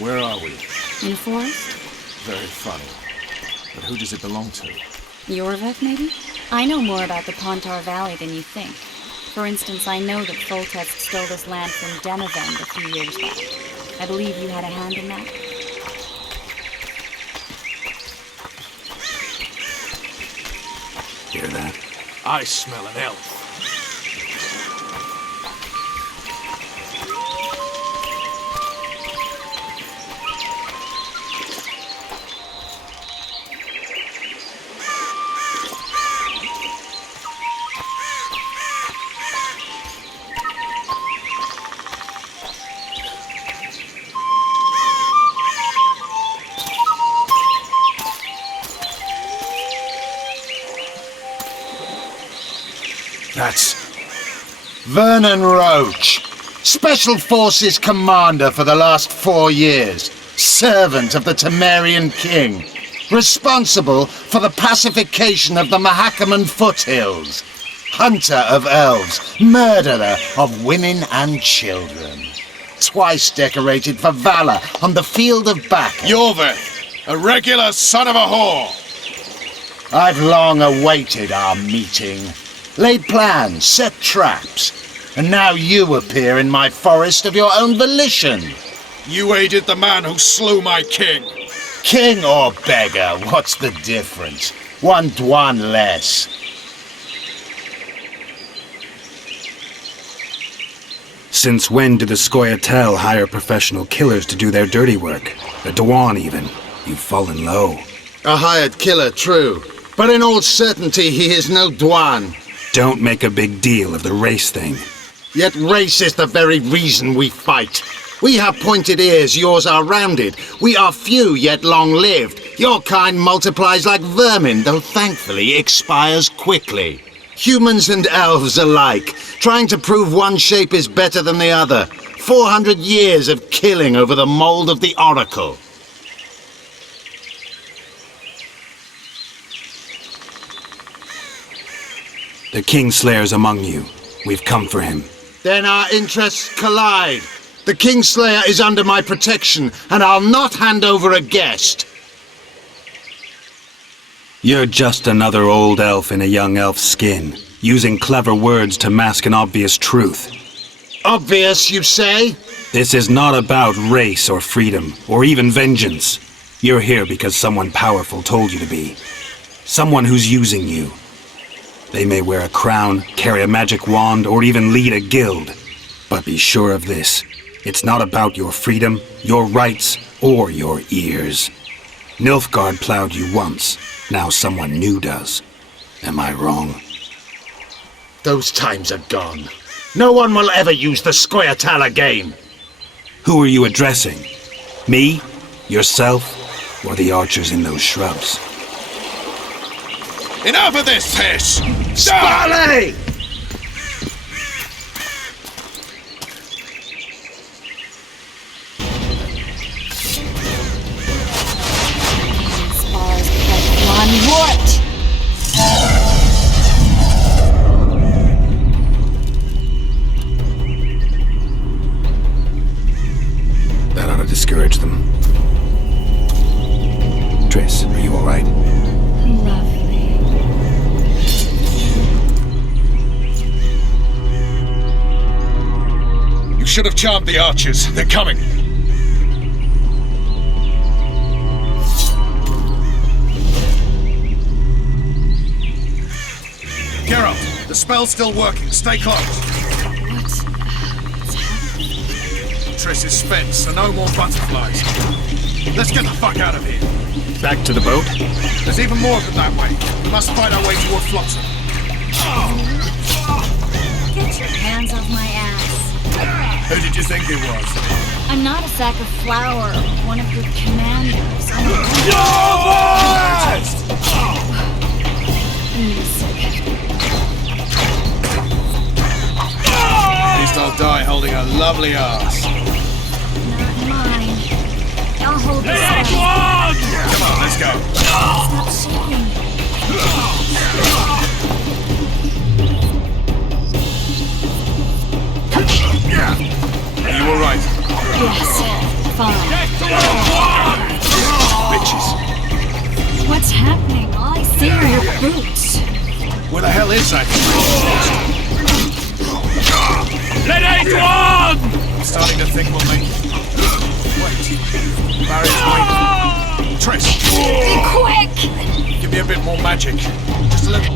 Where are we? In a forest? Very funny. But who does it belong to? Yorveth, maybe? I know more about the Pontar Valley than you think. For instance, I know that Foltest stole this land from Demavend a few years back. I believe you had a hand in that. Hear that? I smell an elf. That's Vernon Roach, Special Forces Commander for the last 4 years, servant of the Temerian King, responsible for the pacification of the Mahakaman foothills, hunter of elves, murderer of women and children, twice decorated for valor on the field of battle. Yorveth, a regular son of a whore! I've long awaited our meeting. Laid plans, set traps, and now you appear in my forest of your own volition. You aided the man who slew my king. King or beggar, what's the difference? One Dwan less. Since when did the Scoia'tael hire professional killers to do their dirty work? A Dwan, even. You've fallen low. A hired killer, true. But in all certainty, he is no Dwan. Don't make a big deal of the race thing. Yet race is the very reason we fight. We have pointed ears, yours are rounded. We are few, yet long-lived. Your kind multiplies like vermin, though thankfully expires quickly. Humans and elves alike, trying to prove one shape is better than the other. 400 years of killing over the mold of the Oracle. The Kingslayer's among you. We've come for him. Then our interests collide. The Kingslayer is under my protection, and I'll not hand over a guest. You're just another old elf in a young elf's skin, using clever words to mask an obvious truth. Obvious, you say? This is not about race or freedom, or even vengeance. You're here because someone powerful told you to be. Someone who's using you. They may wear a crown, carry a magic wand, or even lead a guild. But be sure of this. It's not about your freedom, your rights, or your ears. Nilfgaard plowed you once. Now someone new does. Am I wrong? Those times are gone. No one will ever use the Scoia'tael again. Who are you addressing? Me? Yourself? Or the archers in those shrubs? Enough of this piss! Sparley! What? should have charmed the archers. They're coming. Geralt, the spell's still working. Stay close. Triss is spent, so no more butterflies. Let's get the fuck out of here. Back to the boat? There's even more of them that way. We must fight our way toward Flotsam. Get your hands off my ass. Who did you think it was? I'm not a sack of flour, one of your commanders. I'm a... At least I'll die holding a lovely ass. Not mine. I'll hold this one. Come on, let's go. Stop shaking. Are you alright? Yes, fine. Bitches. What's happening? All I see are your boots. Where the hell is that? Let it one! I'm starting to think we'll make it. Wait. Barry's waiting. Triss. Be quick! Give me a bit more magic. Just a little.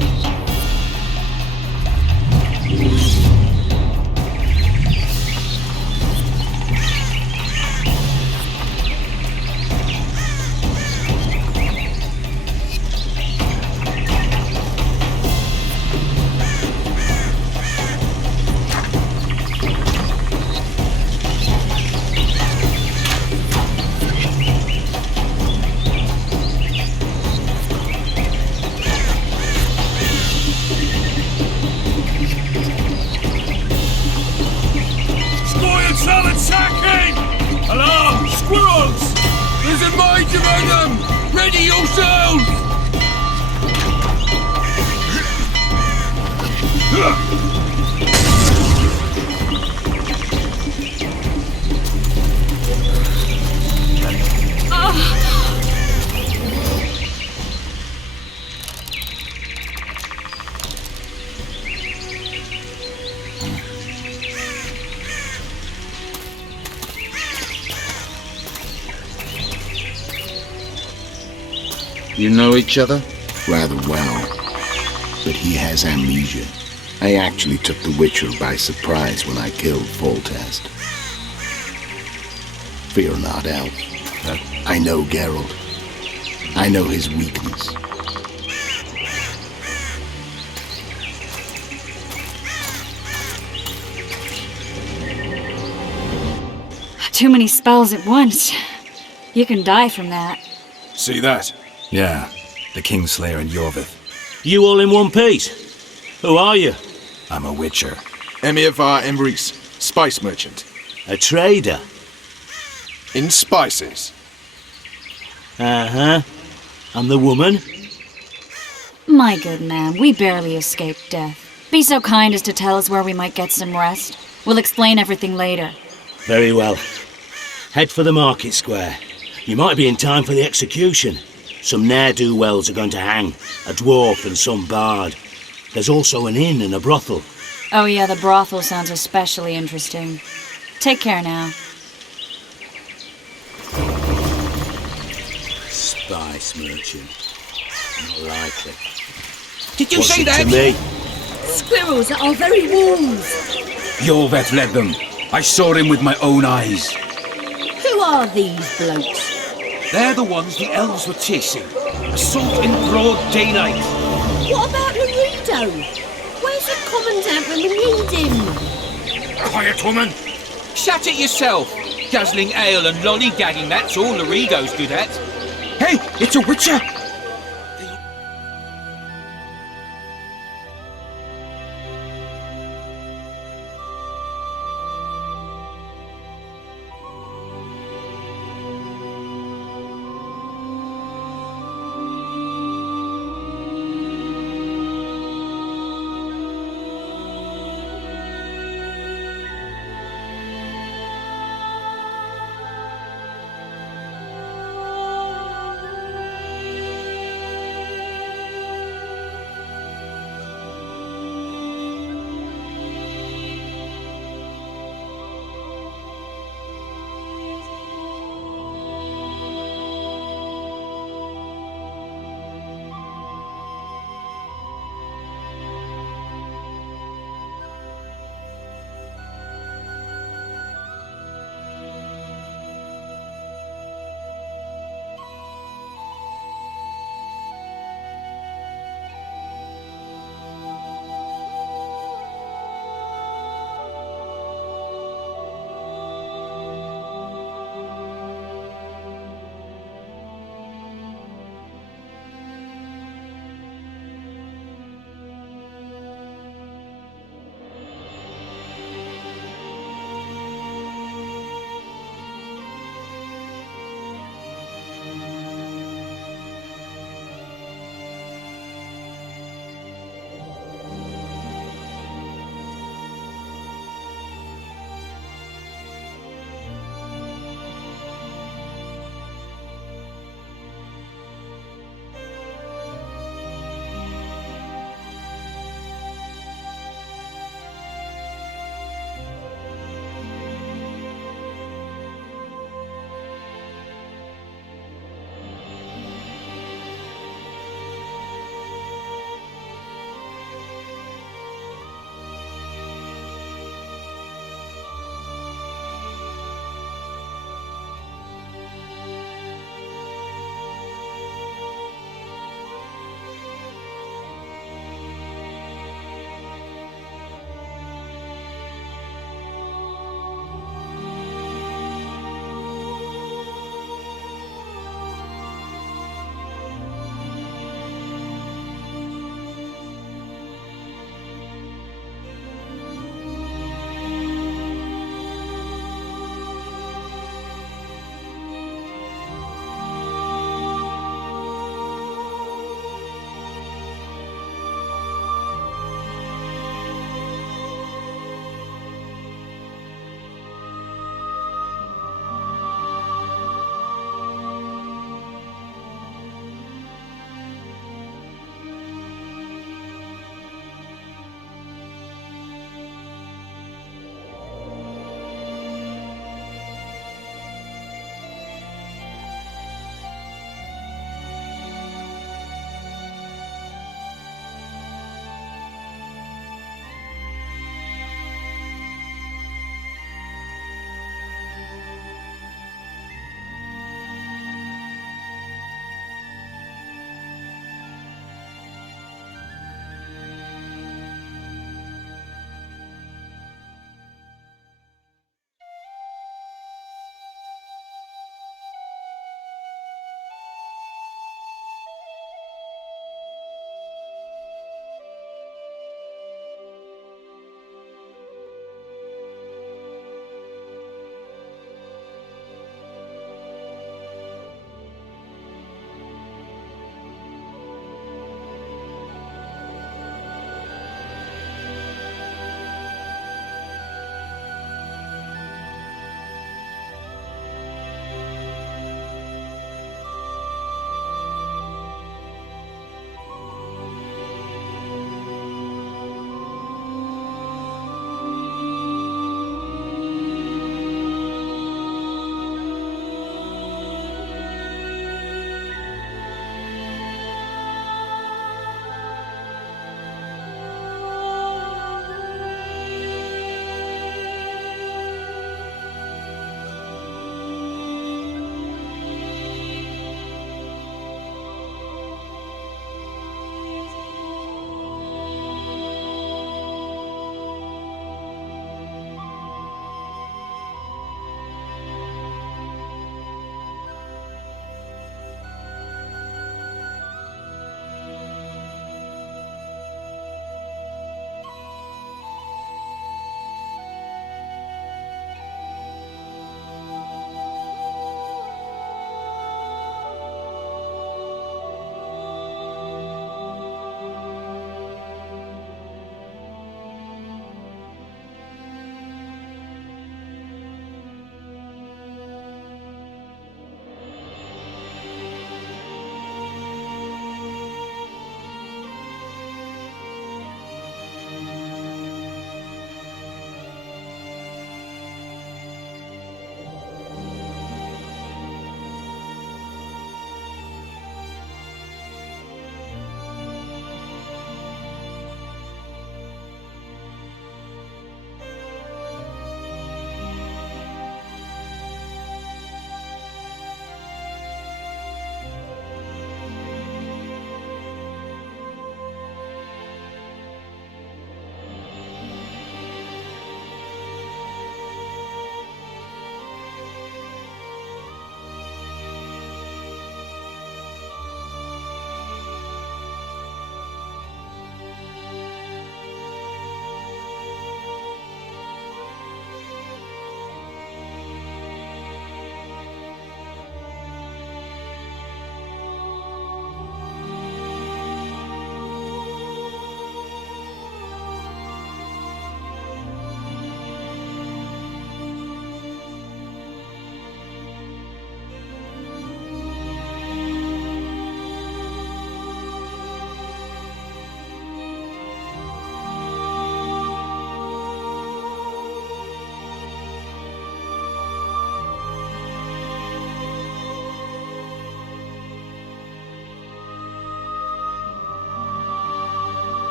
Alarm! Squirrels! There's a mine among them! Ready yourselves! You know each other? Rather well. But he has amnesia. I actually took the Witcher by surprise when I killed Foltest. Fear not, Elf. I know Geralt. I know his weakness. Too many spells at once. You can die from that. See that? Yeah, the Kingslayer and Yorvith. You all in one piece? Who are you? I'm a Witcher. Emir var Emrys, spice merchant. A trader? In spices. Uh-huh. And the woman? My good man, we barely escaped death. Be so kind as to tell us where we might get some rest. We'll explain everything later. Very well. Head for the market square. You might be in time for the execution. Some ne'er-do-wells are going to hang. A dwarf and some bard. There's also an inn and a brothel. Oh yeah, the brothel sounds especially interesting. Take care now. Spice merchant. Not likely. Did you What's see it that? to me? Squirrels at our very walls. Yorveth led them. I saw him with my own eyes. Who are these blokes? They're the ones the elves were chasing. Assault in broad daylight. What about Laredo? Where's the commandant when we need him? Quiet, woman! Shut it yourself! Guzzling ale and lollygagging, that's all Laredo's good at. Hey, it's a witcher!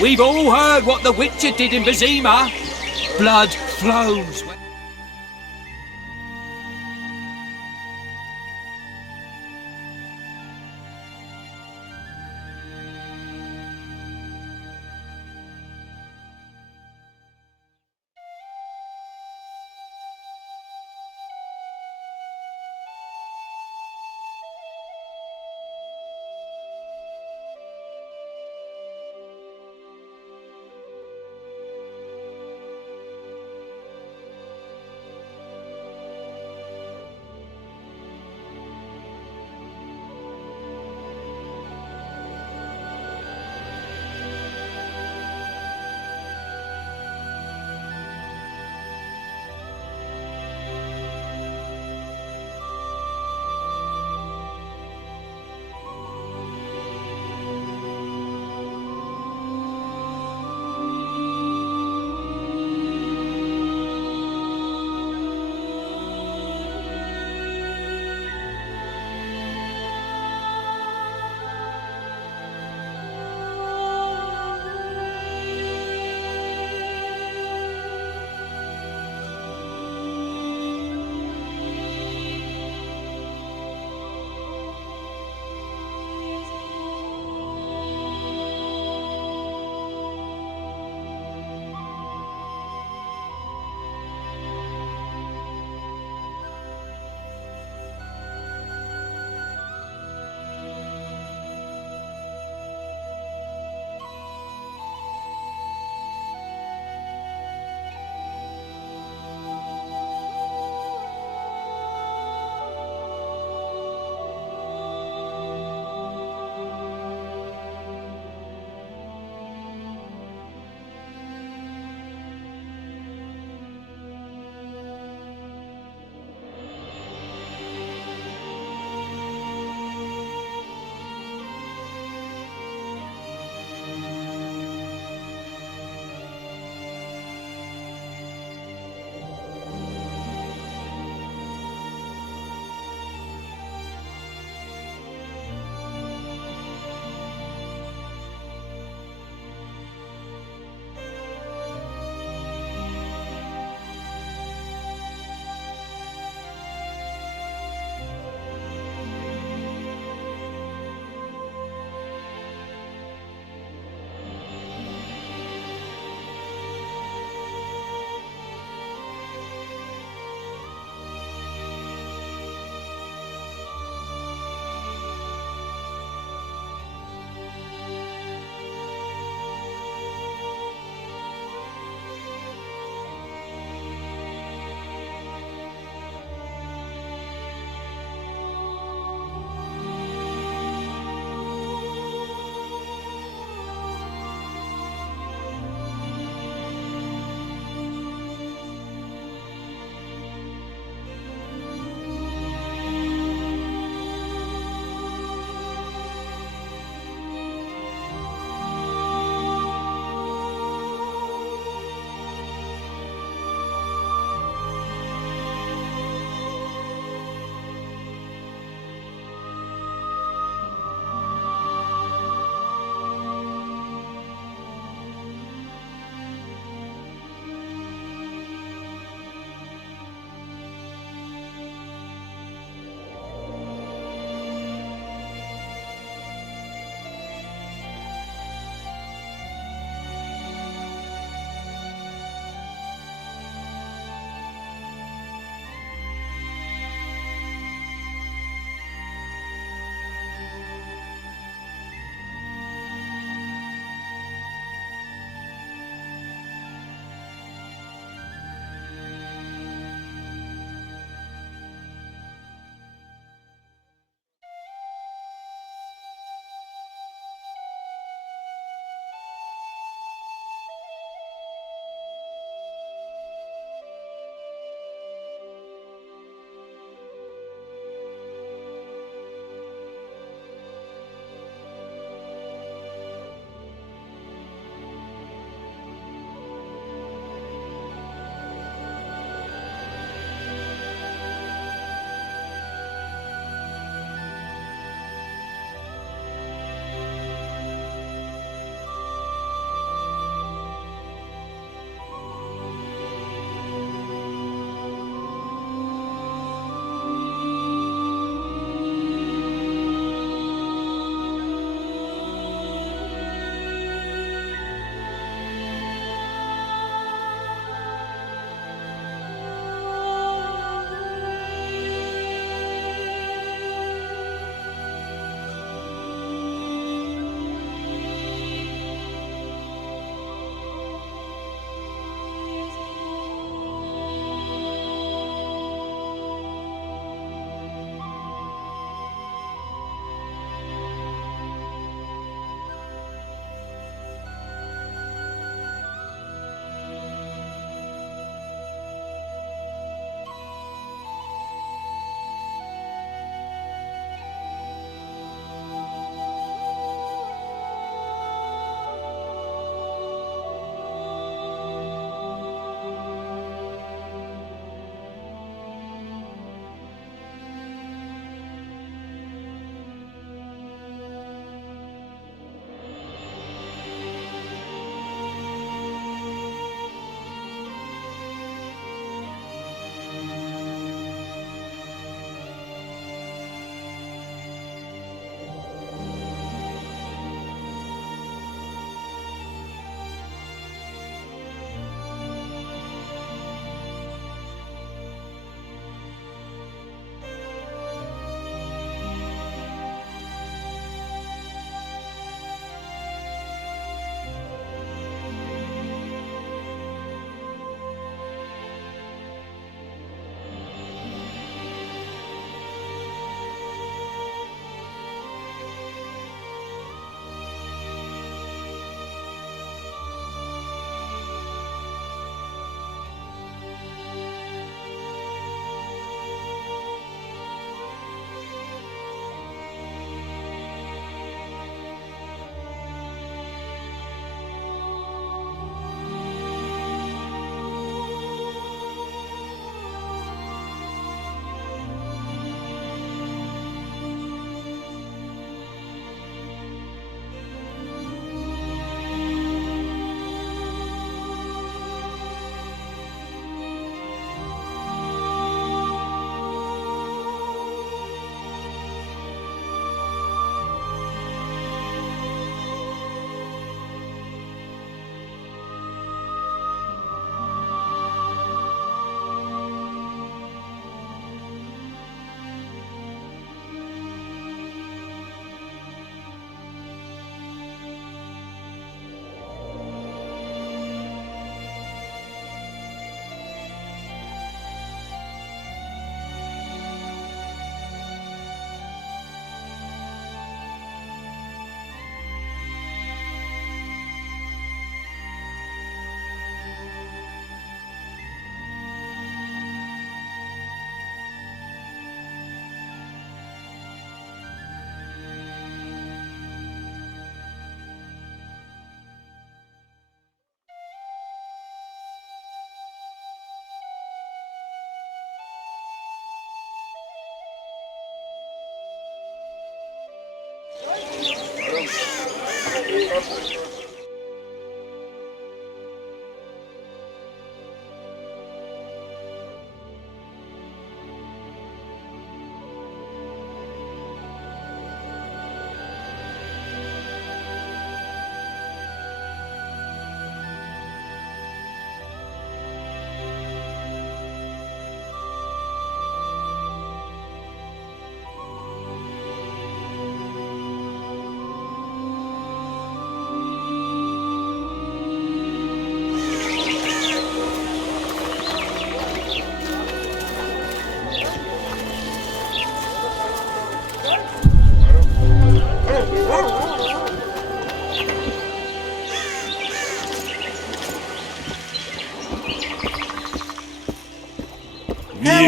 We've all heard what the Witcher did in Vizima. Blood flows.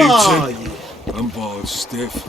How are you? I'm bored stiff.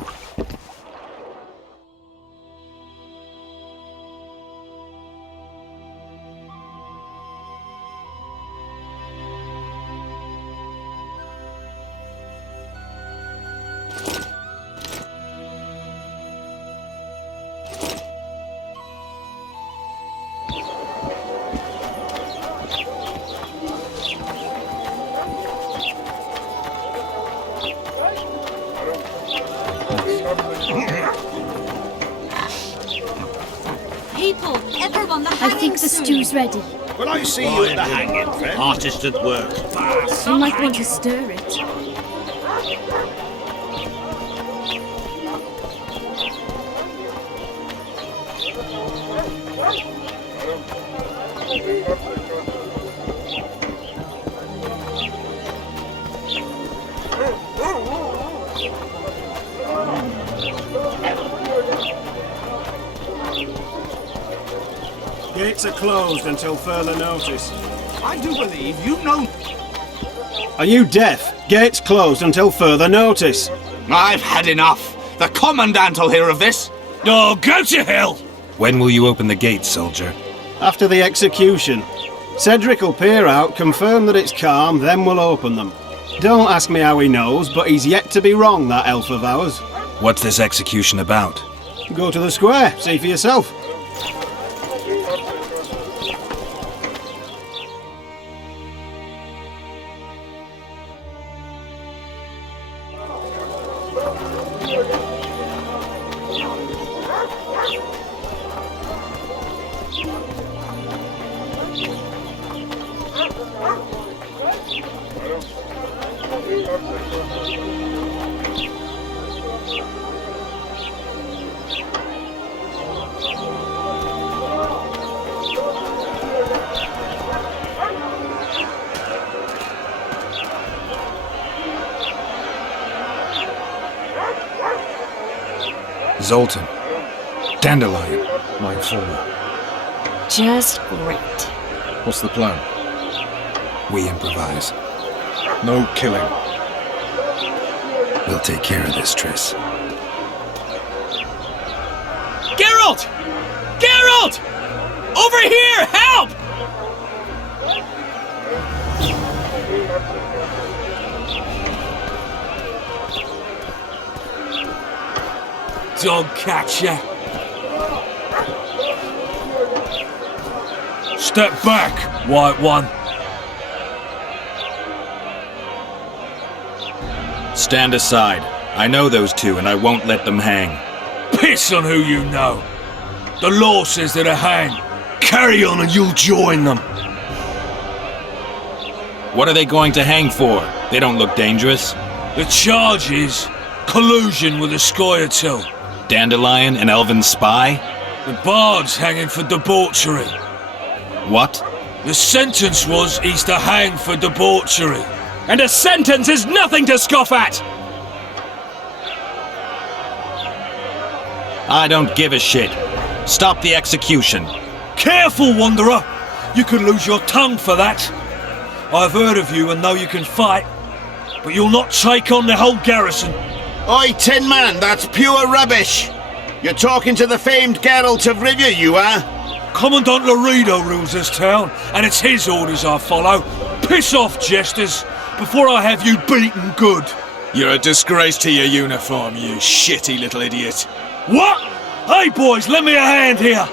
People, everyone, the hanging I think the stew's ready. Will I see you at the hanging, friend? Artist at work. Fast. You might want to stir it. Gates are closed until further notice. I do believe you know. Are you deaf? Gates closed until further notice. I've had enough. The Commandant will hear of this. Oh, go to hell! When will you open the gates, soldier? After the execution. Cedric will peer out, confirm that it's calm, then we'll open them. Don't ask me how he knows, but he's yet to be wrong, that elf of ours. What's this execution about? Go to the square, see for yourself. Zoltan. Dandelion. My informer. Just great. What's the plan? We improvise. No killing. We'll take care of this, Triss. Geralt! Geralt! Over here! Help! Dog catcher. Step back, White One. Stand aside. I know those two, and I won't let them hang. Piss on who you know. The law says they're to hang. Carry on and you'll join them. What are they going to hang for? They don't look dangerous. The charge is collusion with a Scoia'tael. Dandelion, an elven spy? The bard's hanging for debauchery. What? The sentence was he's to hang for debauchery. And a sentence is nothing to scoff at! I don't give a shit. Stop the execution. Careful, Wanderer! You could lose your tongue for that. I've heard of you and know you can fight, but you'll not take on the whole garrison. Oi, Tin Man, that's pure rubbish! You're talking to the famed Geralt of Rivia, you are? Commandant Laredo rules this town, and it's his orders I follow. Piss off, jesters, before I have you beaten good. You're a disgrace to your uniform, you shitty little idiot. What? Hey boys, lend me a hand here.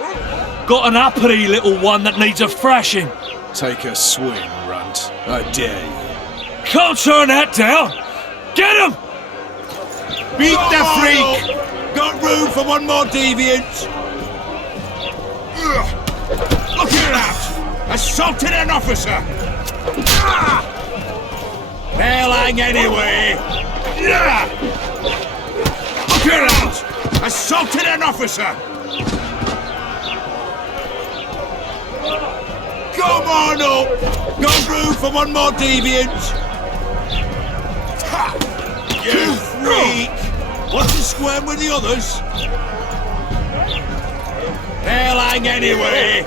Got an uppity little one that needs a thrashing. Take a swing, runt. I dare you. Can't turn that down. Get him! Beat the freak! Got room for one more deviant? Look here out! Assaulted an officer! They'll hang anyway! Look here out! Assaulted an officer! Come on up! Got room for one more deviant? You freak! Want to squirm with the others? They'll hang anyway!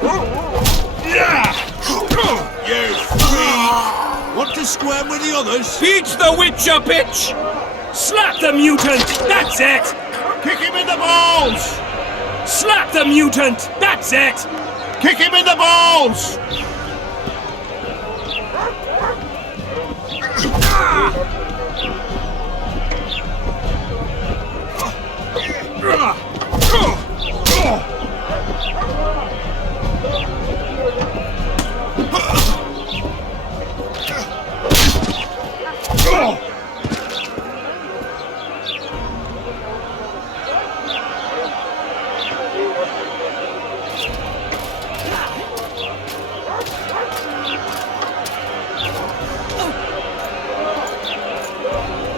You freak! Want to squirm with the others? Beat the Witcher, bitch! Slap the mutant! That's it! Kick him in the balls! Slap the mutant! That's it! Kick him in the balls!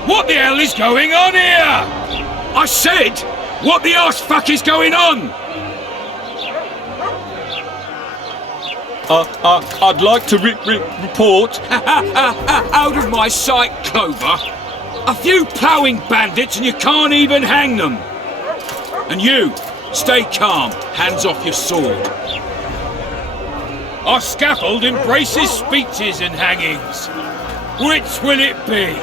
What the hell is going on here? I said, what the arse fuck is going on? I'd like to report. Out of my sight, Clover. A few ploughing bandits and you can't even hang them. And you, stay calm, hands off your sword. Our scaffold embraces speeches and hangings. Which will it be?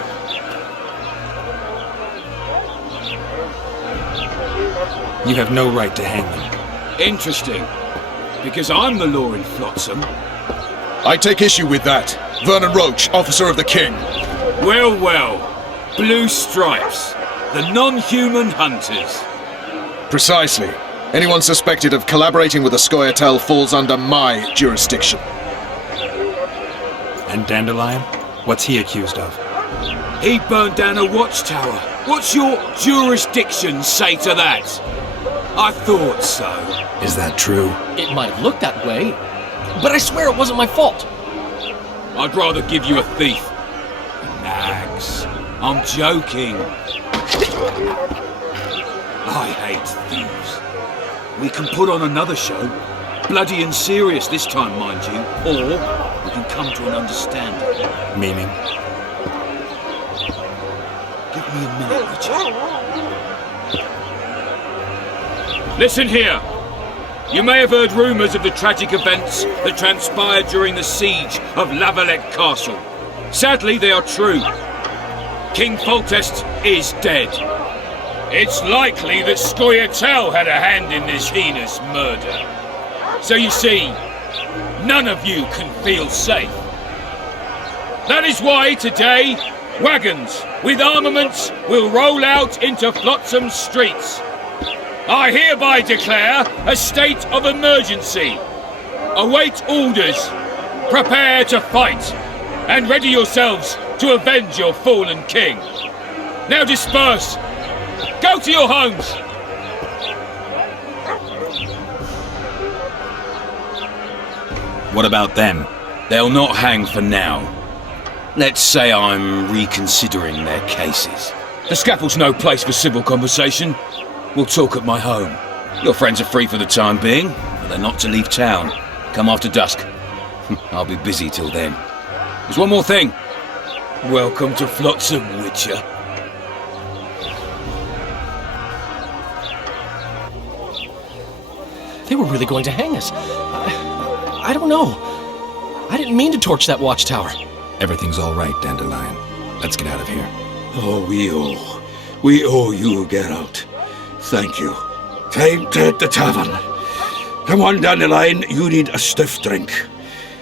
You have no right to hang them. Interesting. Because I'm the law in Flotsam. I take issue with that. Vernon Roach, officer of the king. Well, well. Blue stripes. The non-human hunters. Precisely. Anyone suspected of collaborating with the Scoia'tael falls under my jurisdiction. And Dandelion? What's he accused of? He burned down a watchtower. What's your jurisdiction say to that? I thought so. Is that true? It might have looked that way, but I swear it wasn't my fault. I'd rather give you a thief. Nags. I'm joking. I hate thieves. We can put on another show. Bloody and serious this time, mind you. Or we can come to an understanding. Meaning? Give me a minute, Richard. Listen here. You may have heard rumours of the tragic events that transpired during the siege of Lavalette Castle. Sadly, they are true. King Foltest is dead. It's likely that Scoia'tael had a hand in this heinous murder. So you see, none of you can feel safe. That is why today, wagons with armaments will roll out into Flotsam's streets. I hereby declare a state of emergency. Await orders. Prepare to fight. And ready yourselves to avenge your fallen king. Now disperse. Go to your homes. What about them? They'll not hang for now. Let's say I'm reconsidering their cases. The scaffold's no place for civil conversation. We'll talk at my home. Your friends are free for the time being, but they're not to leave town. Come after dusk. I'll be busy till then. There's one more thing. Welcome to Flotsam, Witcher. They were really going to hang us. I don't know. I didn't mean to torch that watchtower. Everything's all right, Dandelion. Let's get out of here. Oh, we owe you, Geralt. Thank you. Time to hit the tavern. Come on, Dandelion, you need a stiff drink.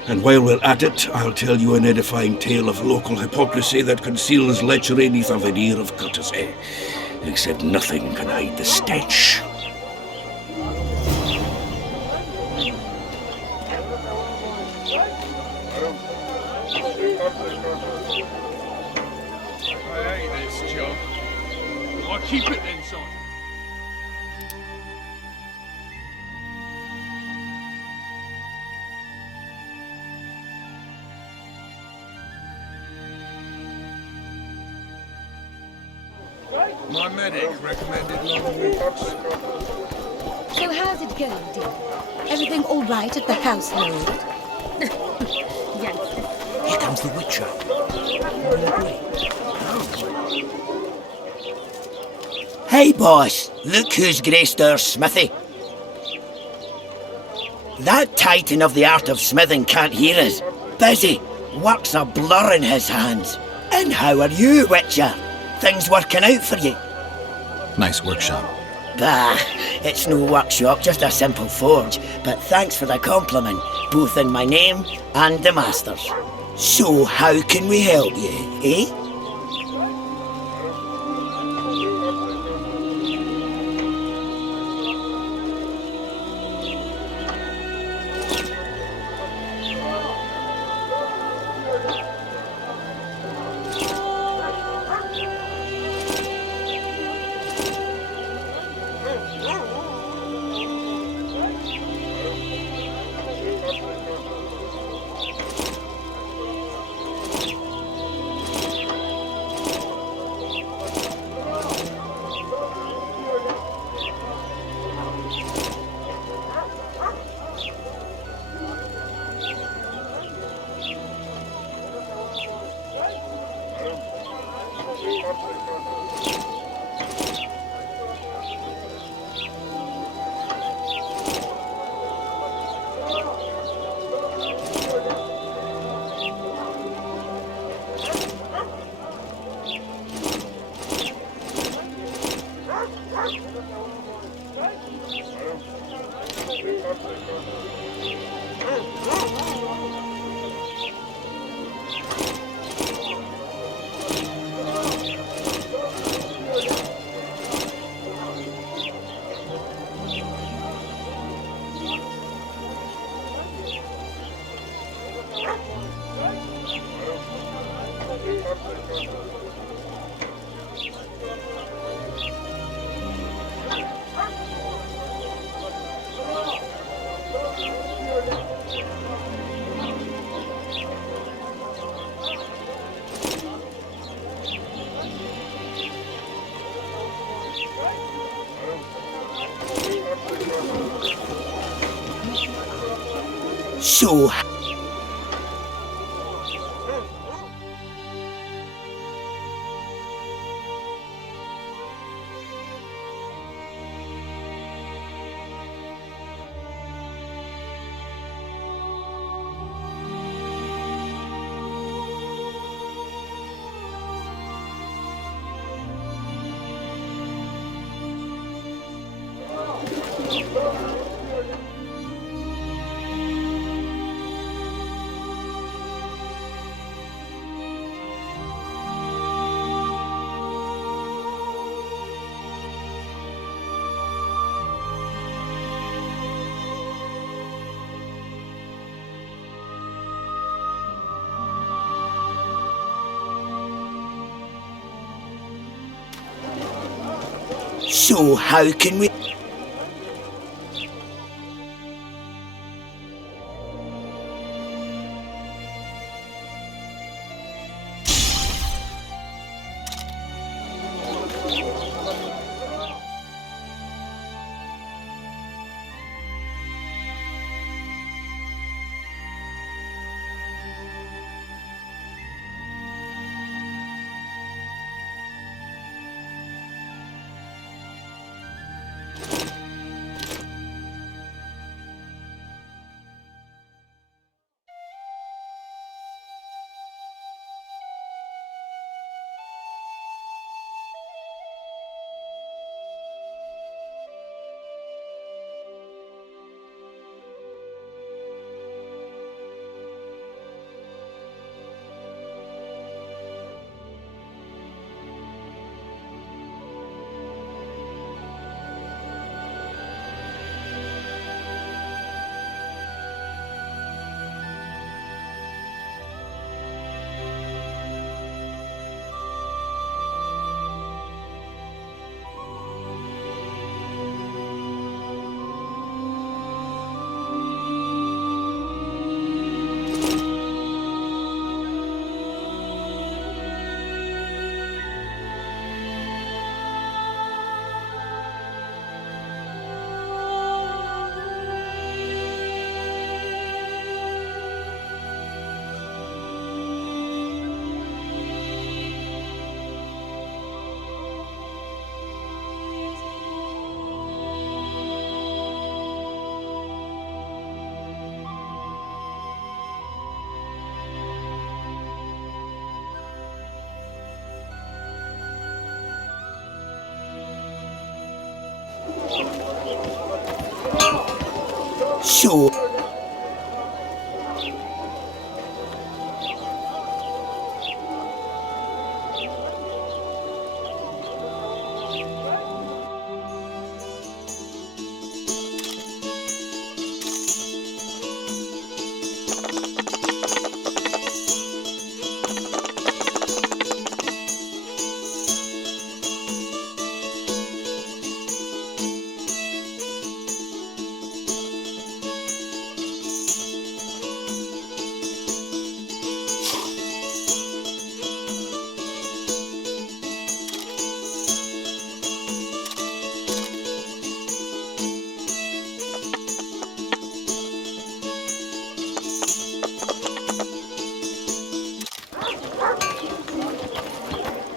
And while we're at it, I'll tell you an edifying tale of local hypocrisy that conceals lechery neath a veneer of courtesy. Except nothing can hide the stench. I hate this job. I keep it then, Sergeant. My medic recommended long walks. So how's it going, dear? Everything all right at the household? Yes. Here comes the Witcher. Hey, boss. Look who's graced our smithy. That titan of the art of smithing can't hear us. Busy. Work's a blur in his hands. And how are you, Witcher? Things working out for you? Nice workshop. Bah, it's no workshop, just a simple forge. But thanks for the compliment, both in my name and the master's. So how can we help you, eh? So... So how can we... So...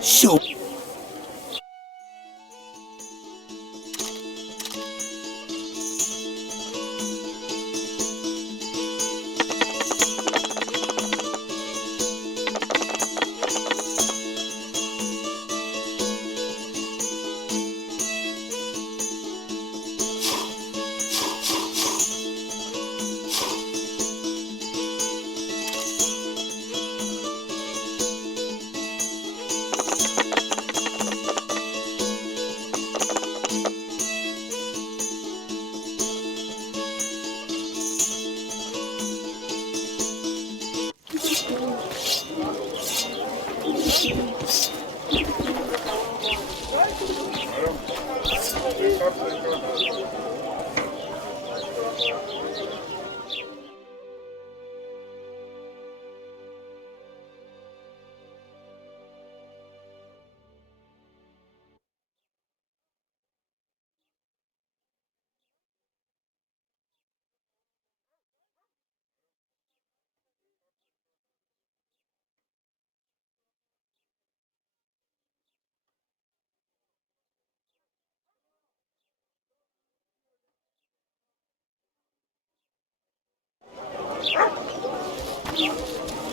So...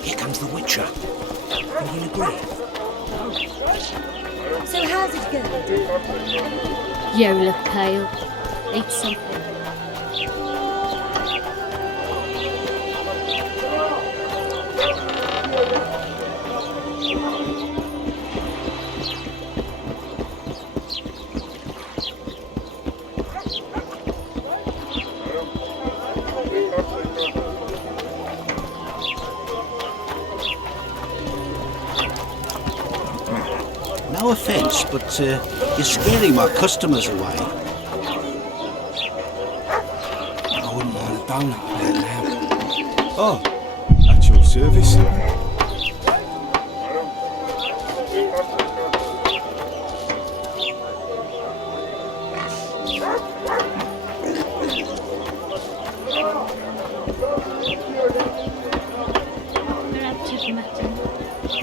Here comes the Witcher. Can he agree? So how's it going? You look pale. Eat something. No offence, but you're scaring my customers away. I wouldn't want a donut right now. Oh, at your service.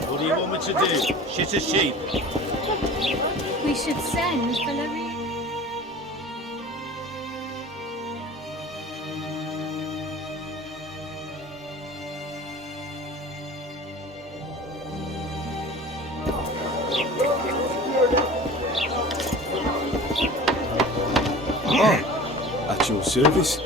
What do you want me to do? Shit a sheep? We should send for Larry. Oh, at your service.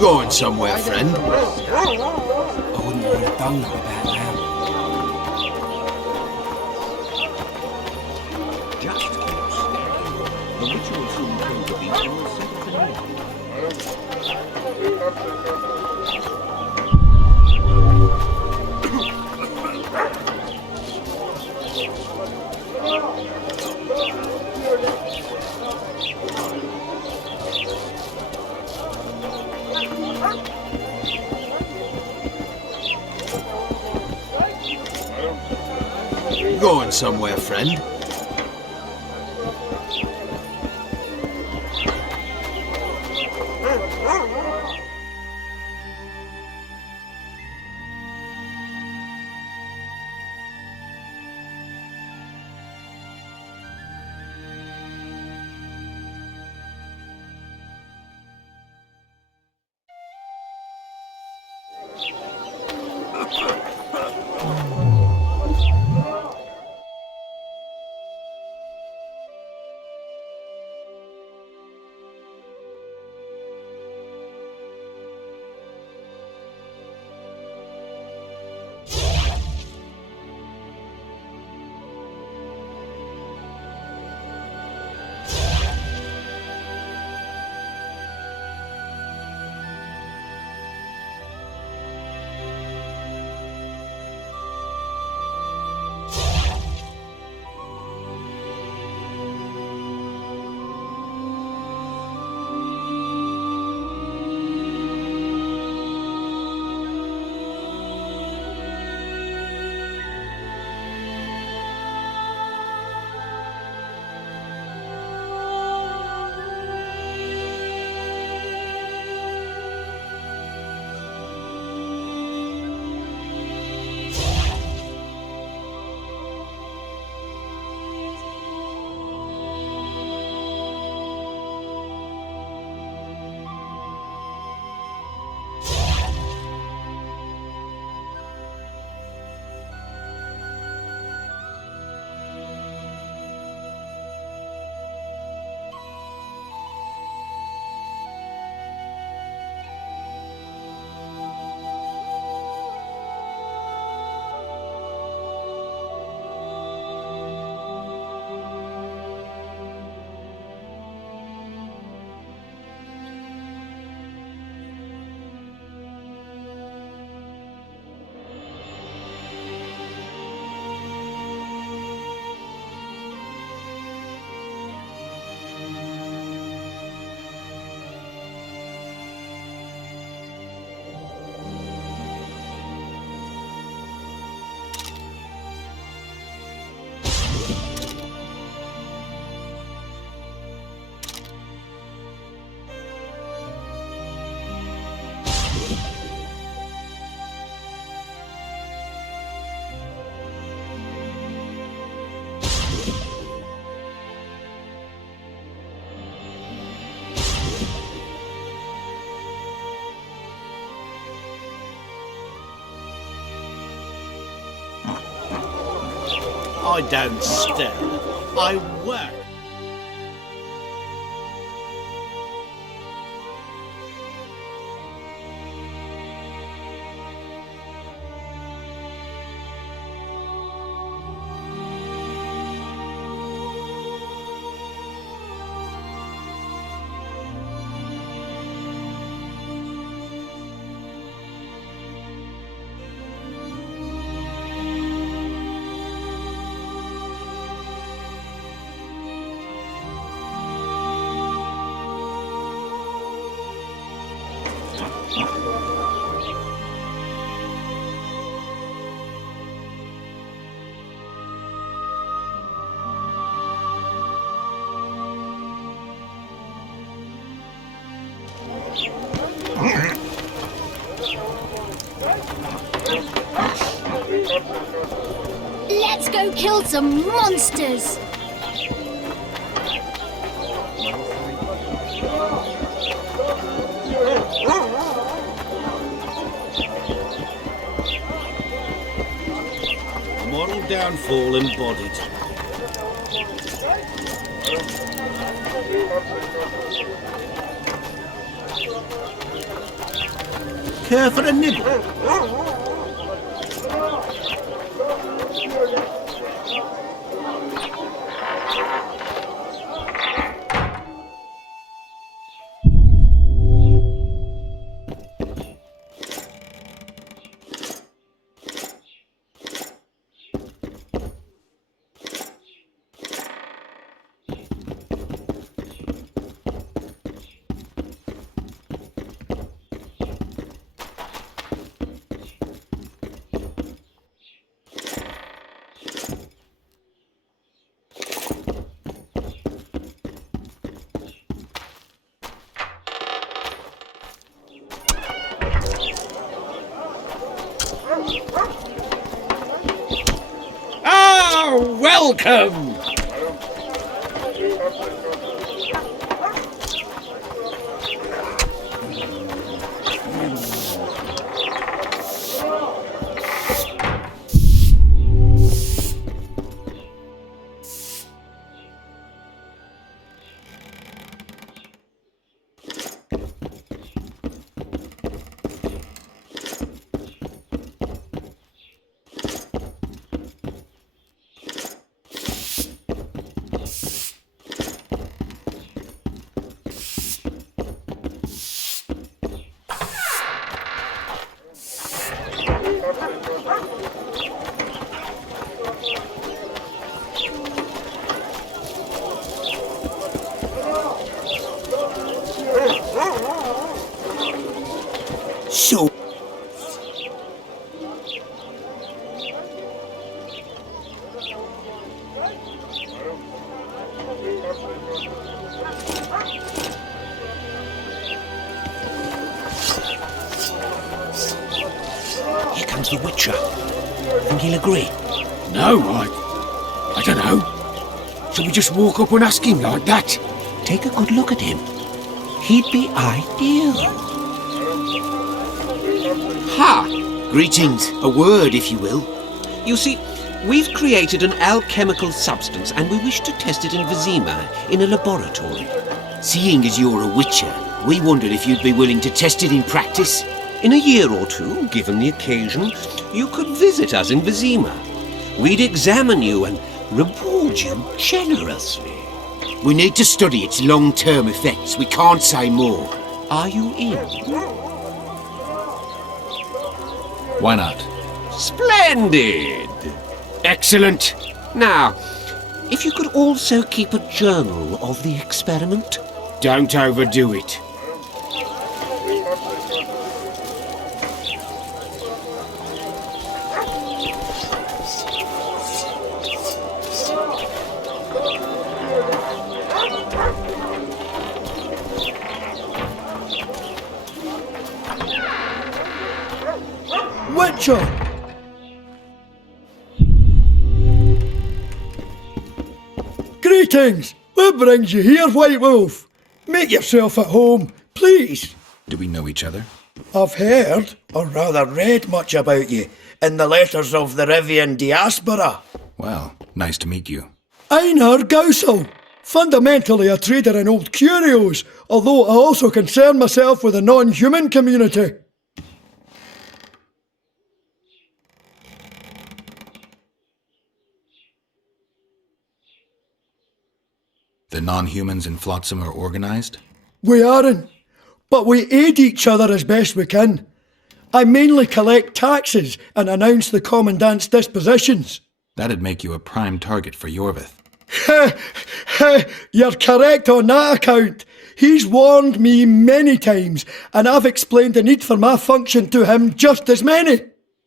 Going somewhere, friend? I wouldn't want a donut about now. Just keep scanning. The Witcher will soon prove to be more simple than you. going somewhere, friend? I don't stare. I work. Let's go kill some monsters! Moral downfall embodied. Care for a nibble? welcome! So... Here comes the Witcher. Think he'll agree? No, I don't know. Shall we just walk up and ask him like that? Take a good look at him. He'd be ideal. Ha! Greetings. A word, if you will. You see, we've created an alchemical substance and we wish to test it in Vizima, in a laboratory. Seeing as you're a witcher, we wondered if you'd be willing to test it in practice. In a year or two, given the occasion, you could visit us in Vizima. We'd examine you and reward you generously. We need to study its long-term effects. We can't say more. Are you in? Why not? Splendid! Excellent! Now, if you could also keep a journal of the experiment. Don't overdo it. Witcher! Greetings! What brings you here, White Wolf? Make yourself at home, please. Do we know each other? I've heard, or rather read much about you, in the letters of the Rivian diaspora. Well, nice to meet you. Einar Gausel, fundamentally a trader in old curios, although I also concern myself with the non-human community. The non-humans in Flotsam are organized? We aren't, but we aid each other as best we can. I mainly collect taxes and announce the Commandant's dispositions. That'd make you a prime target for Yorvith. You're correct on that account. He's warned me many times, and I've explained the need for my function to him just as many.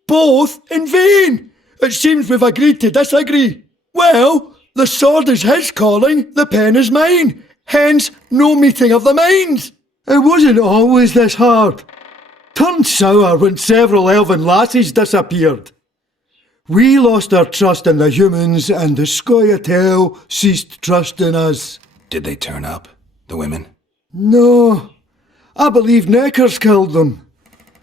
Both in vain. It seems we've agreed to disagree. Well, the sword is his calling, the pen is mine. Hence, no meeting of the minds. It wasn't always this hard. Turned sour when several elven lassies disappeared. We lost our trust in the humans, and the Scoia'tael ceased trusting us. Did they turn up, the women? No, I believe Neckers killed them.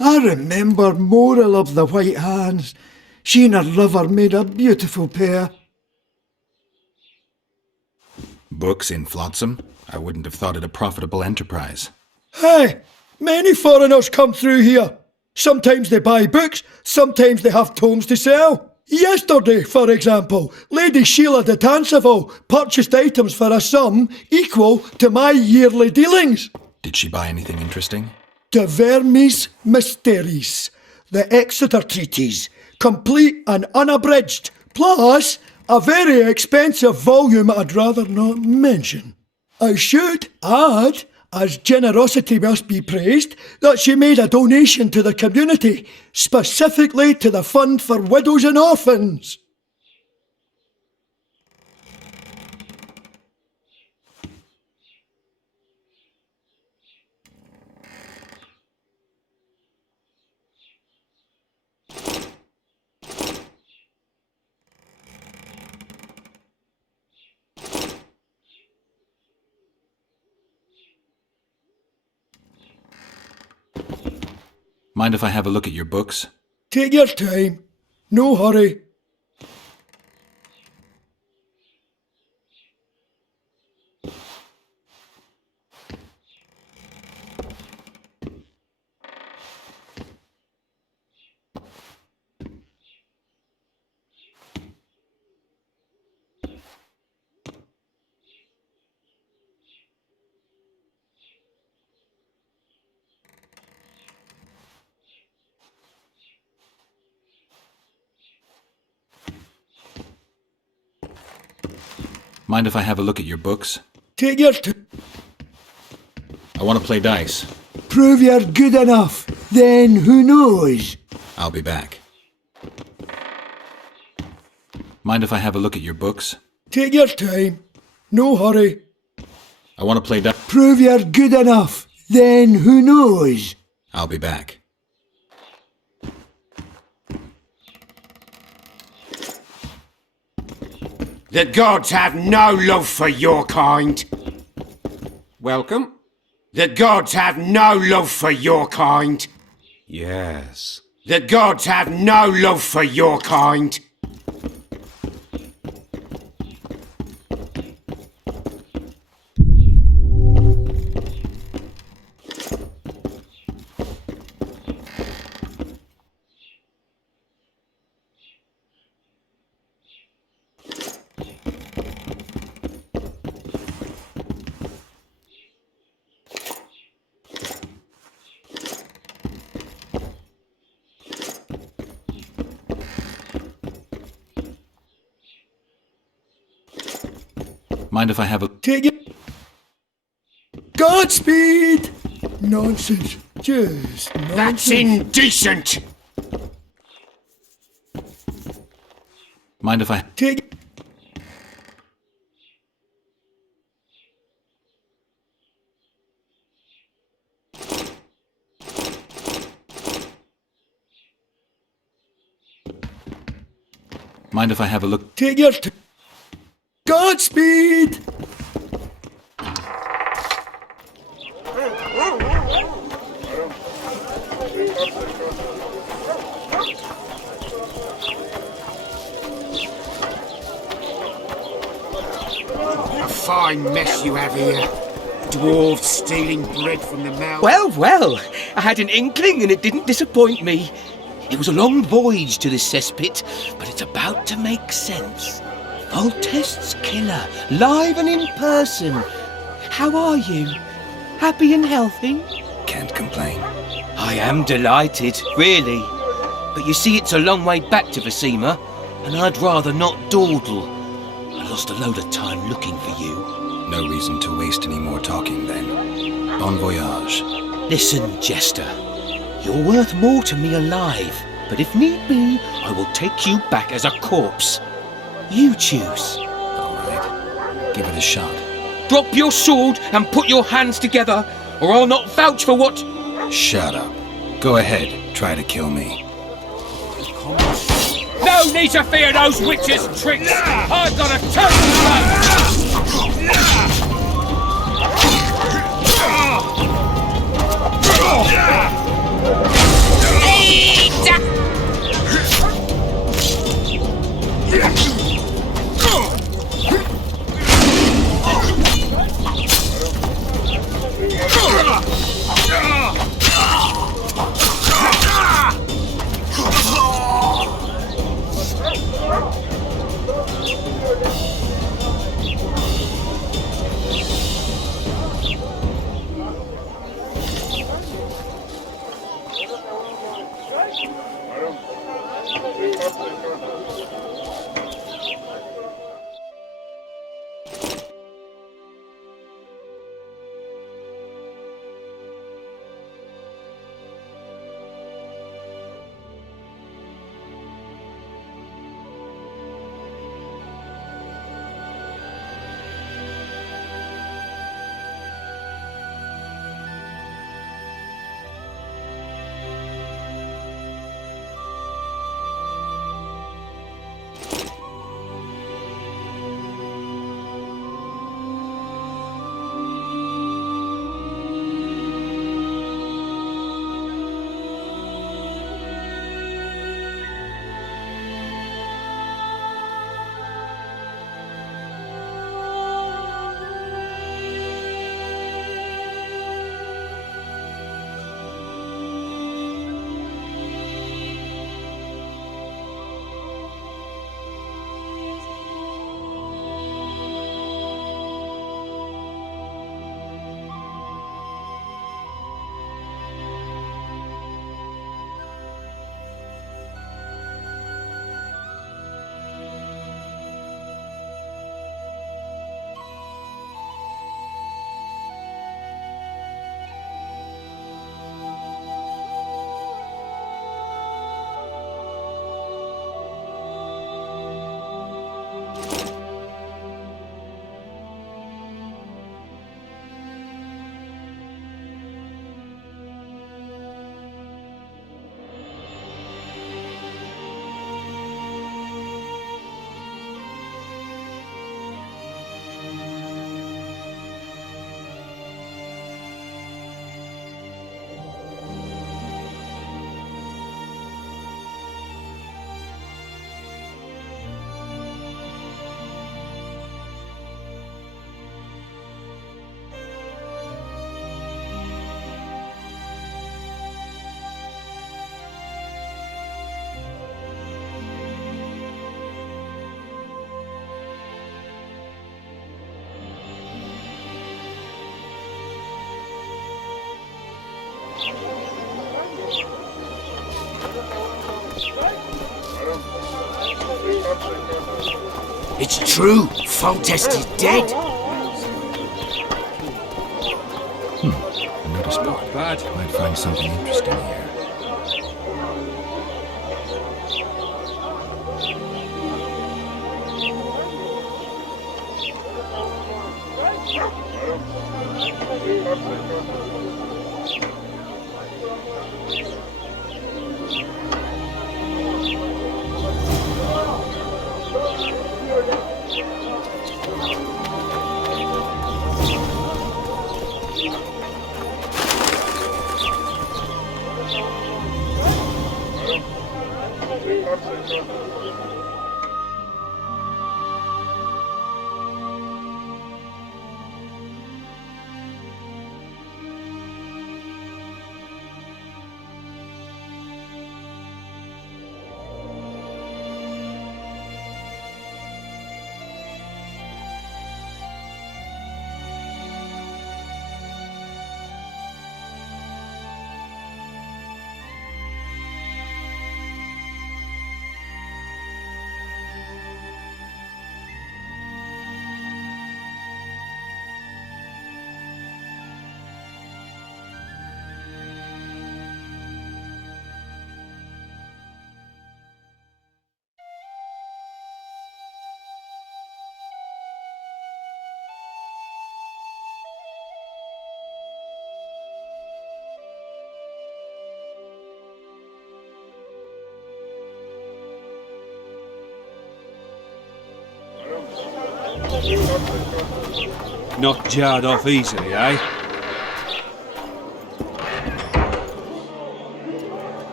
I remember Moral of the White Hands. She and her lover made a beautiful pair. Books in Flotsam? I wouldn't have thought it a profitable enterprise. Hey, many foreigners come through here. Sometimes they buy books, sometimes they have tomes to sell. Yesterday, for example, Lady Sheila de Tanseville purchased items for a sum equal to my yearly dealings. Did she buy anything interesting? De Vermis Mysteries, the Exeter Treatise, complete and unabridged, plus a very expensive volume I'd rather not mention. I should add, as generosity must be praised, that she made a donation to the community, specifically to the Fund for Widows and Orphans. Mind if I have a look at your books? Take your time. No hurry. Mind if I have a look at your books? Take your time. I want to play dice. Prove you're good enough. Then who knows? I'll be back. Mind if I have a look at your books? Take your time. No hurry. I want to play dice. Prove you're good enough. Then who knows? I'll be back. The gods have no love for your kind. Welcome. The gods have no love for your kind. Yes. The gods have no love for your kind. Mind if I have a... Take it. Godspeed! Nonsense. Just nonsense. That's indecent! Mind if I... Take it. Mind if I have a look? Take your time. Godspeed! A fine mess you have here. Dwarves stealing bread from the mouth. Well, well, I had an inkling and it didn't disappoint me. It was a long voyage to this cesspit, but it's about to make sense. Foltest's killer, live and in person. How are you? Happy and healthy? Can't complain. I am delighted, really. But you see, it's a long way back to Visima, and I'd rather not dawdle. I lost a load of time looking for you. No reason to waste any more talking, then. Bon voyage. Listen, Jester. You're worth more to me alive, but if need be, I will take you back as a corpse. You choose. All right. Give it a shot. Drop your sword and put your hands together, or I'll not vouch for what... Shut up. Go ahead. Try to kill me. No need to fear those witches' tricks! I've got a total It's true. Foltest is dead. A notice board. Bad. Might find something interesting here. Not jarred off easily, eh?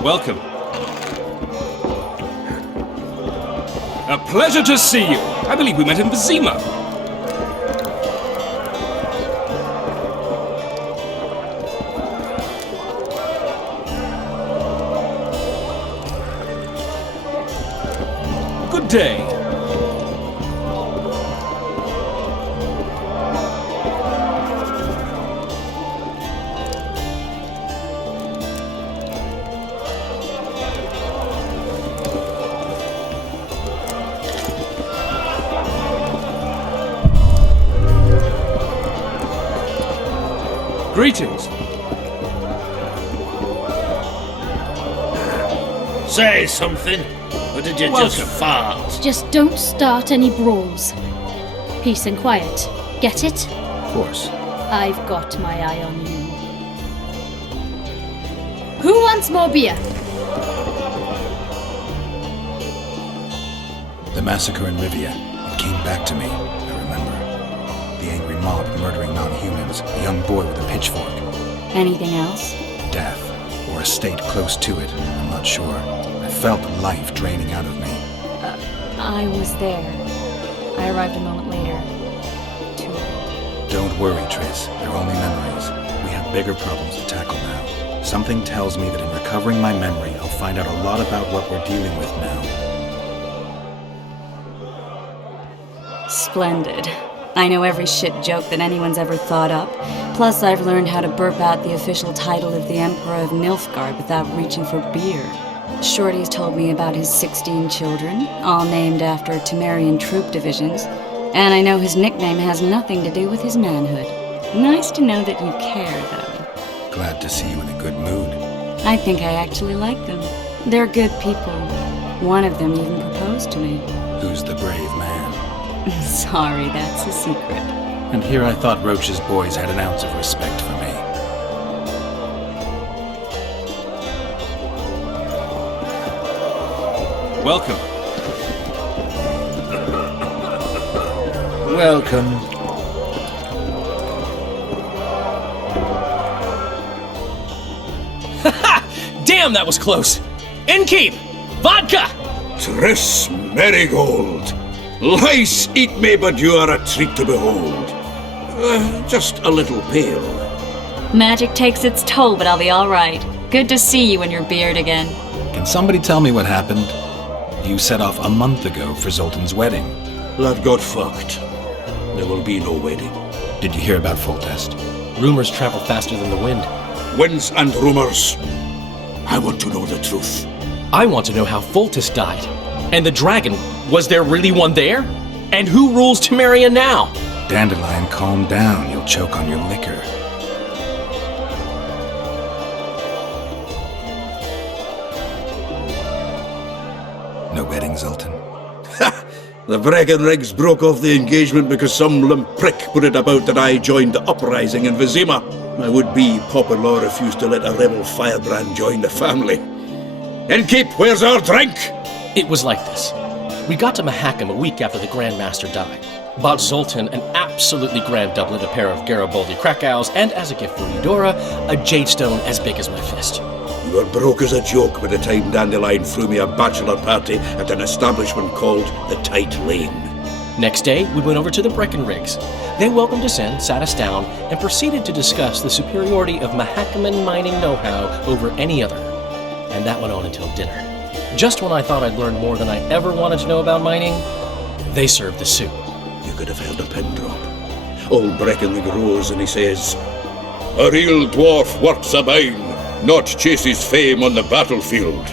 Welcome. A pleasure to see you. I believe we met in Vizima. Good day. Greetings. Say something, or did you just fart? Just don't start any brawls. Peace and quiet. Get it? Of course. I've got my eye on you. Who wants more beer? The massacre in Rivia. It came back to me, I remember. The angry mob murdering non-humans, a young boy with a pitchfork. Anything else? Death, or a state close to it, I'm not sure. I felt life draining out of me. I was there. I arrived a moment later. Don't worry, Triss. They're only memories. We have bigger problems to tackle now. Something tells me that in recovering my memory, I'll find out a lot about what we're dealing with now. Splendid. I know every shit joke that anyone's ever thought up. Plus, I've learned how to burp out the official title of the Emperor of Nilfgaard without reaching for beer. Shorty's told me about his 16 children, all named after Temerian troop divisions, and I know his nickname has nothing to do with his manhood. Nice to know that you care, though. Glad to see you in a good mood. I think I actually like them. They're good people. One of them even proposed to me. Who's the brave man? Sorry, that's a secret. And here I thought Roach's boys had an ounce of respect for me. Welcome. Welcome. Damn, that was close. Innkeep! Vodka! Triss Marigold. Lice eat me, but you are a treat to behold. Just a little pale. Magic takes its toll, but I'll be all right. Good to see you and your beard again. Can somebody tell me what happened? You set off a month ago for Zoltan's wedding. That got fucked. There will be no wedding. Did you hear about Foltest? Rumors travel faster than the wind. Winds and rumors. I want to know the truth. I want to know how Foltest died. And the dragon, was there really one there? And who rules Temeria now? Dandelion, calm down. You'll choke on your liquor. No wedding, Zoltan? The Breckenrigs broke off the engagement because some limp prick put it about that I joined the uprising in Vizima. My would-be popper-law refused to let a rebel firebrand join the family. Innkeep, where's our drink? It was like this. We got to Mahakam a week after the Grand Master died. Bought Zoltan an absolutely grand doublet, a pair of Garibaldi Krakows, and as a gift for Eudora, a jadestone as big as my fist. You were broke as a joke by the time Dandelion threw me a bachelor party at an establishment called the Tight Lane. Next day, we went over to the Breckenrigs. They welcomed us in, sat us down, and proceeded to discuss the superiority of Mahakaman mining know-how over any other. And that went on until dinner. Just when I thought I'd learned more than I ever wanted to know about mining, they served the soup. You could have held a pin drop. Old Breckenrig rose and he says, "A real dwarf works a mine, not chases fame on the battlefield."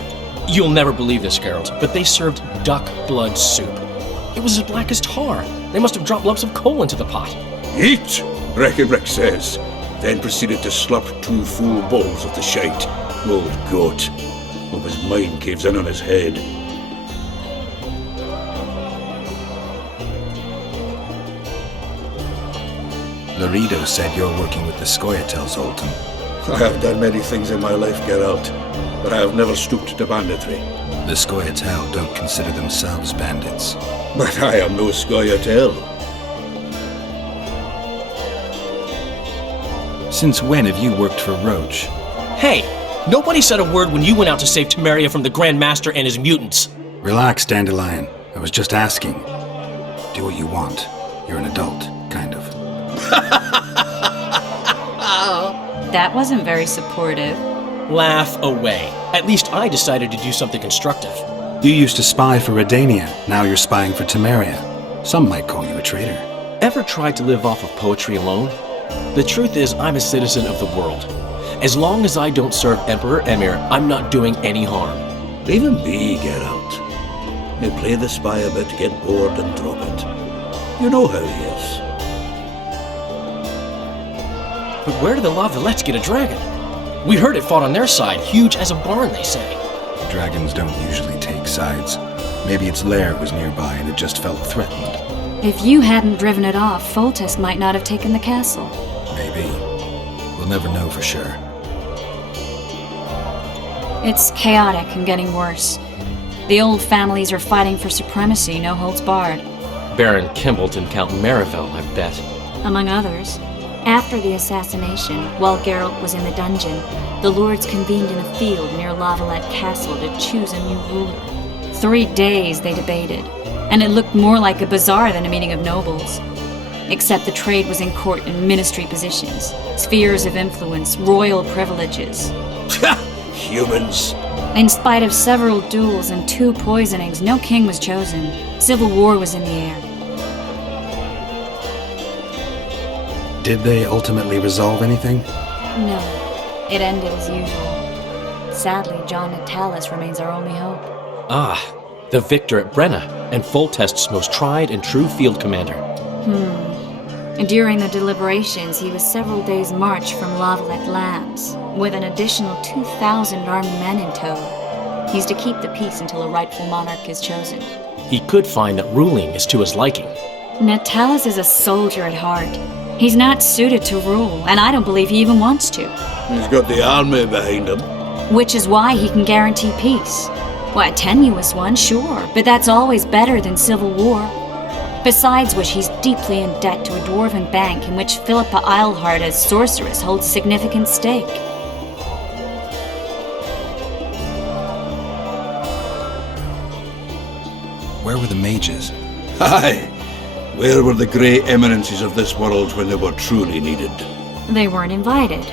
You'll never believe this, Geralt, but they served duck blood soup. It was as black as tar. They must have dropped lumps of coal into the pot. "Eat," Breckenrig says, then proceeded to slurp 2 full bowls of the shite. Old goat. Hope his mind caves in on his head. Laredo said you're working with the Scoia'tael, Zoltan. I have done many things in my life, Geralt, but I have never stooped to banditry. The Scoia'tael don't consider themselves bandits. But I am no Scoia'tael. Since when have you worked for Roach? Hey, nobody said a word when you went out to save Temeria from the Grand Master and his mutants. Relax, Dandelion. I was just asking. Do what you want. You're an adult, kind of. That wasn't very supportive. Laugh away. At least I decided to do something constructive. You used to spy for Redania. Now you're spying for Temeria. Some might call you a traitor. Ever tried to live off of poetry alone? The truth is, I'm a citizen of the world. As long as I don't serve Emperor Emir, I'm not doing any harm. Leave him be, Geralt. You play the spy a bit, get bored and drop it. You know how he is. But where did the La Villettes get a dragon? We heard it fought on their side, huge as a barn, they say. Dragons don't usually take sides. Maybe its lair was nearby and it just felt threatened. If you hadn't driven it off, Foltest might not have taken the castle. Maybe. We'll never know for sure. It's chaotic and getting worse. The old families are fighting for supremacy, no holds barred. Baron Kimbolt and Count Marivelle, I bet. Among others. After the assassination, while Geralt was in the dungeon, the lords convened in a field near La Villette Castle to choose a new ruler. 3 days they debated, and it looked more like a bazaar than a meeting of nobles. Except the trade was in court and ministry positions, spheres of influence, royal privileges. Humans. In spite of several duels and 2 poisonings, no king was chosen. Civil war was in the air. Did they ultimately resolve anything? No, it ended as usual. Sadly, John Natalis remains our only hope. Ah, the victor at Brenna, and Foltest's most tried and true field commander. During the deliberations, he was several days' march from La Villette lands, with an additional 2,000 armed men in tow. He's to keep the peace until a rightful monarch is chosen. He could find that ruling is to his liking. Natalis is a soldier at heart. He's not suited to rule, and I don't believe he even wants to. He's got the army behind him. Which is why he can guarantee peace. Well, a tenuous one, sure, but that's always better than civil war. Besides which, he's deeply in debt to a dwarven bank in which Philippa Eilhart as sorceress holds significant stake. Where were the mages? Aye. Where were the grey eminences of this world when they were truly needed? They weren't invited.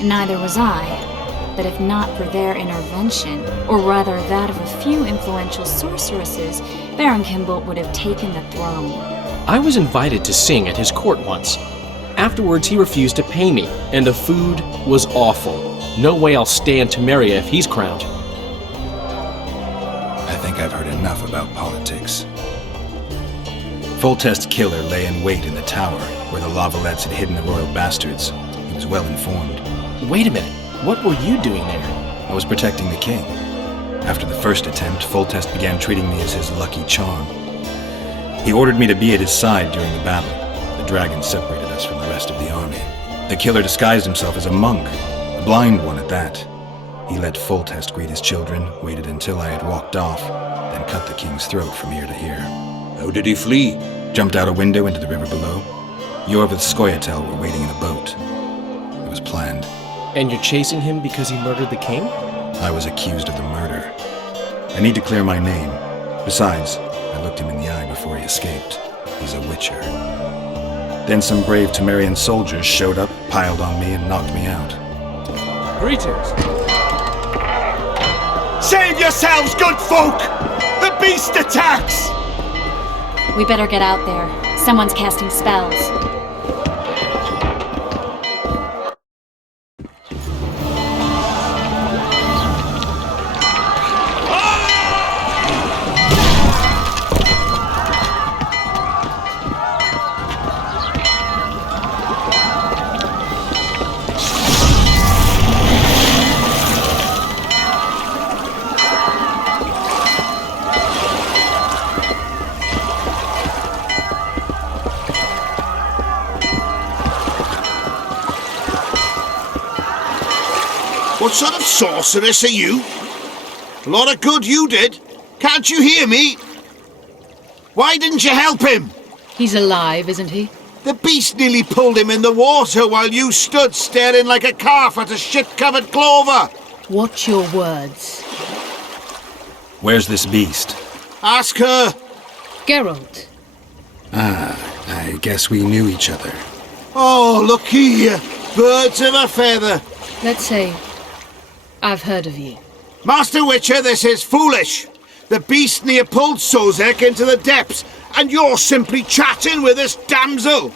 Neither was I. But if not for their intervention, or rather that of a few influential sorceresses, Baron Kimbolt would have taken the throne. I was invited to sing at his court once. Afterwards, he refused to pay me, and the food was awful. No way I'll stay in Temeria if he's crowned. I've heard enough about politics. Foltest's killer lay in wait in the tower, where the Lavalettes had hidden the royal bastards. He was well informed. Wait a minute. What were you doing there? I was protecting the king. After the first attempt, Foltest began treating me as his lucky charm. He ordered me to be at his side during the battle. The dragon separated us from the rest of the army. The killer disguised himself as a monk, a blind one at that. He let Foltest greet his children, waited until I had walked off, then cut the king's throat from ear to ear. How did he flee? Jumped out a window into the river below. Yorv with Skoyatel were waiting in a boat. It was planned. And you're chasing him because he murdered the king? I was accused of the murder. I need to clear my name. Besides, I looked him in the eye before he escaped. He's a witcher. Then some brave Temerian soldiers showed up, piled on me, and knocked me out. Greetings. Save yourselves, good folk! The beast attacks! We better get out there. Someone's casting spells. What sort of sorceress are you? A lot of good you did. Can't you hear me? Why didn't you help him? He's alive, isn't he? The beast nearly pulled him in the water while you stood staring like a calf at a shit-covered clover. Watch your words. Where's this beast? Ask her. Geralt. Ah, I guess we knew each other. Oh, look here. Birds of a feather. Let's say I've heard of you. Master Witcher, this is foolish. The beast near pulled Sozek into the depths, and you're simply chatting with this damsel.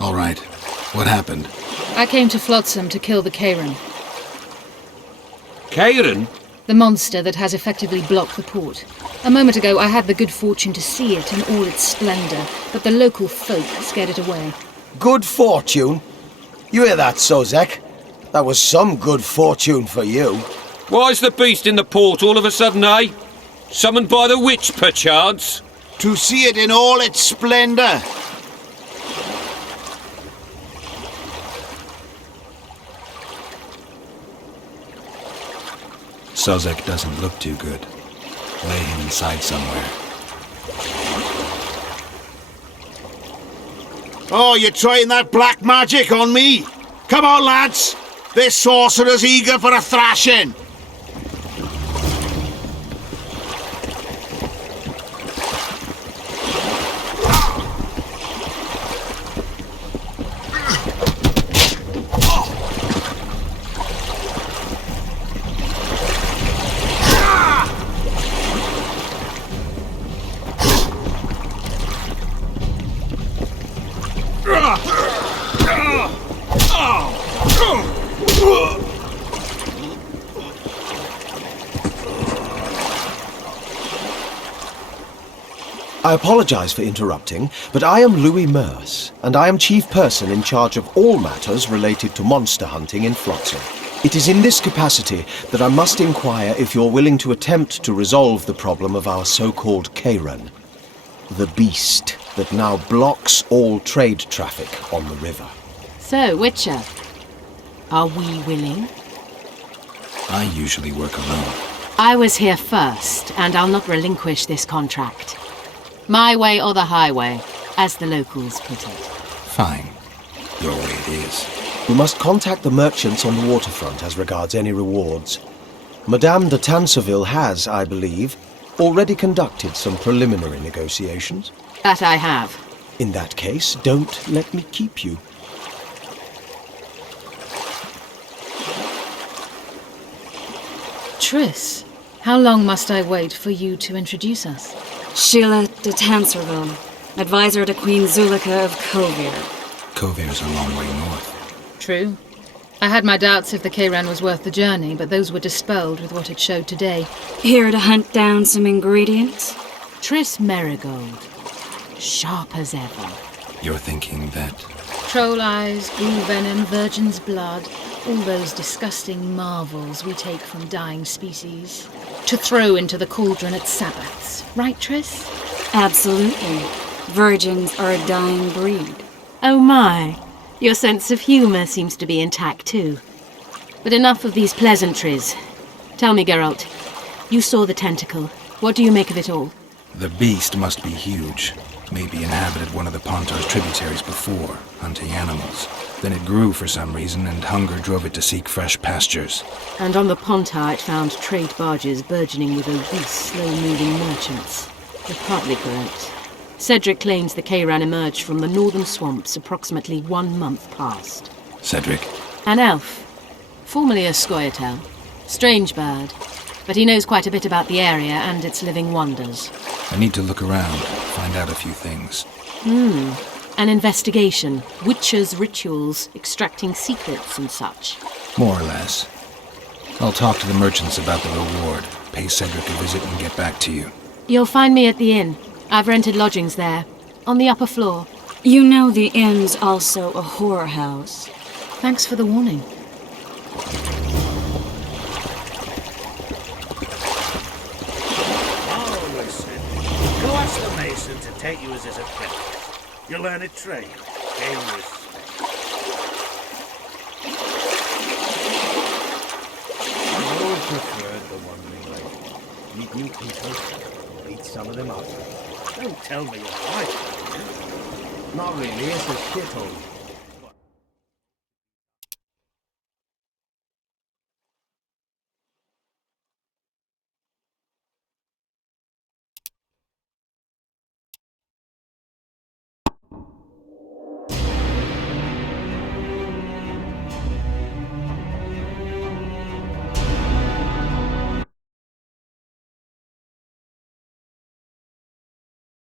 All right. What happened? I came to Flotsam to kill the Kairan. Kairan? The monster that has effectively blocked the port. A moment ago, I had the good fortune to see it in all its splendor, but the local folk scared it away. Good fortune? You hear that, Sozek? That was some good fortune for you. Why's the beast in the port all of a sudden, eh? Summoned by the witch, perchance? To see it in all its splendor. Sozek doesn't look too good. Lay him inside somewhere. Oh, you're trying that black magic on me? Come on, lads. This sorcerer's eager for a thrashing. I apologize for interrupting, but I am Louis Merce, and I am chief person in charge of all matters related to monster hunting in Flotsam. It is in this capacity that I must inquire if you're willing to attempt to resolve the problem of our so-called Kairan, the beast that now blocks all trade traffic on the river. So, Witcher, are we willing? I usually work alone. I was here first, and I'll not relinquish this contract. My way or the highway, as the locals put it. Fine. Your way it is. We must contact the merchants on the waterfront as regards any rewards. Madame de Tanseville has, I believe, already conducted some preliminary negotiations. That I have. In that case, don't let me keep you. Triss, how long must I wait for you to introduce us? Sheila de Tanserville, advisor to Queen Zulika of Kovir. Kovir's a long way north. True. I had my doubts if the Kayran was worth the journey, but those were dispelled with what it showed today. Here to hunt down some ingredients? Triss Merigold. Sharp as ever. You're thinking that... Troll eyes, ghoul venom, virgin's blood, all those disgusting marvels we take from dying species. To throw into the cauldron at Sabbaths. Right, Triss? Absolutely. Virgins are a dying breed. Oh my. Your sense of humour seems to be intact too. But enough of these pleasantries. Tell me, Geralt, you saw the tentacle. What do you make of it all? The beast must be huge. Maybe inhabited one of the Pontar's tributaries before, hunting animals. Then it grew for some reason, and hunger drove it to seek fresh pastures. And on the Pontar it found trade barges burgeoning with obese, slow-moving merchants. You're partly correct. Cedric claims the Kayran emerged from the northern swamps approximately 1 month past. Cedric? An elf. Formerly a Scoia'tael. Strange bird. But he knows quite a bit about the area and its living wonders. I need to look around, find out a few things. An investigation. Witches' rituals, extracting secrets and such. More or less. I'll talk to the merchants about the reward, pay Cedric a visit and get back to you. You'll find me at the inn. I've rented lodgings there, on the upper floor. You know the inn's also a whorehouse. Thanks for the warning. Oh, listen. Go ask the mason to take you as his apprentice. You'll learn a trade. Gain respect. I always preferred the one we like. Meet new people. Beat some of them up. Don't tell me you like it. Not really, it's a shithole.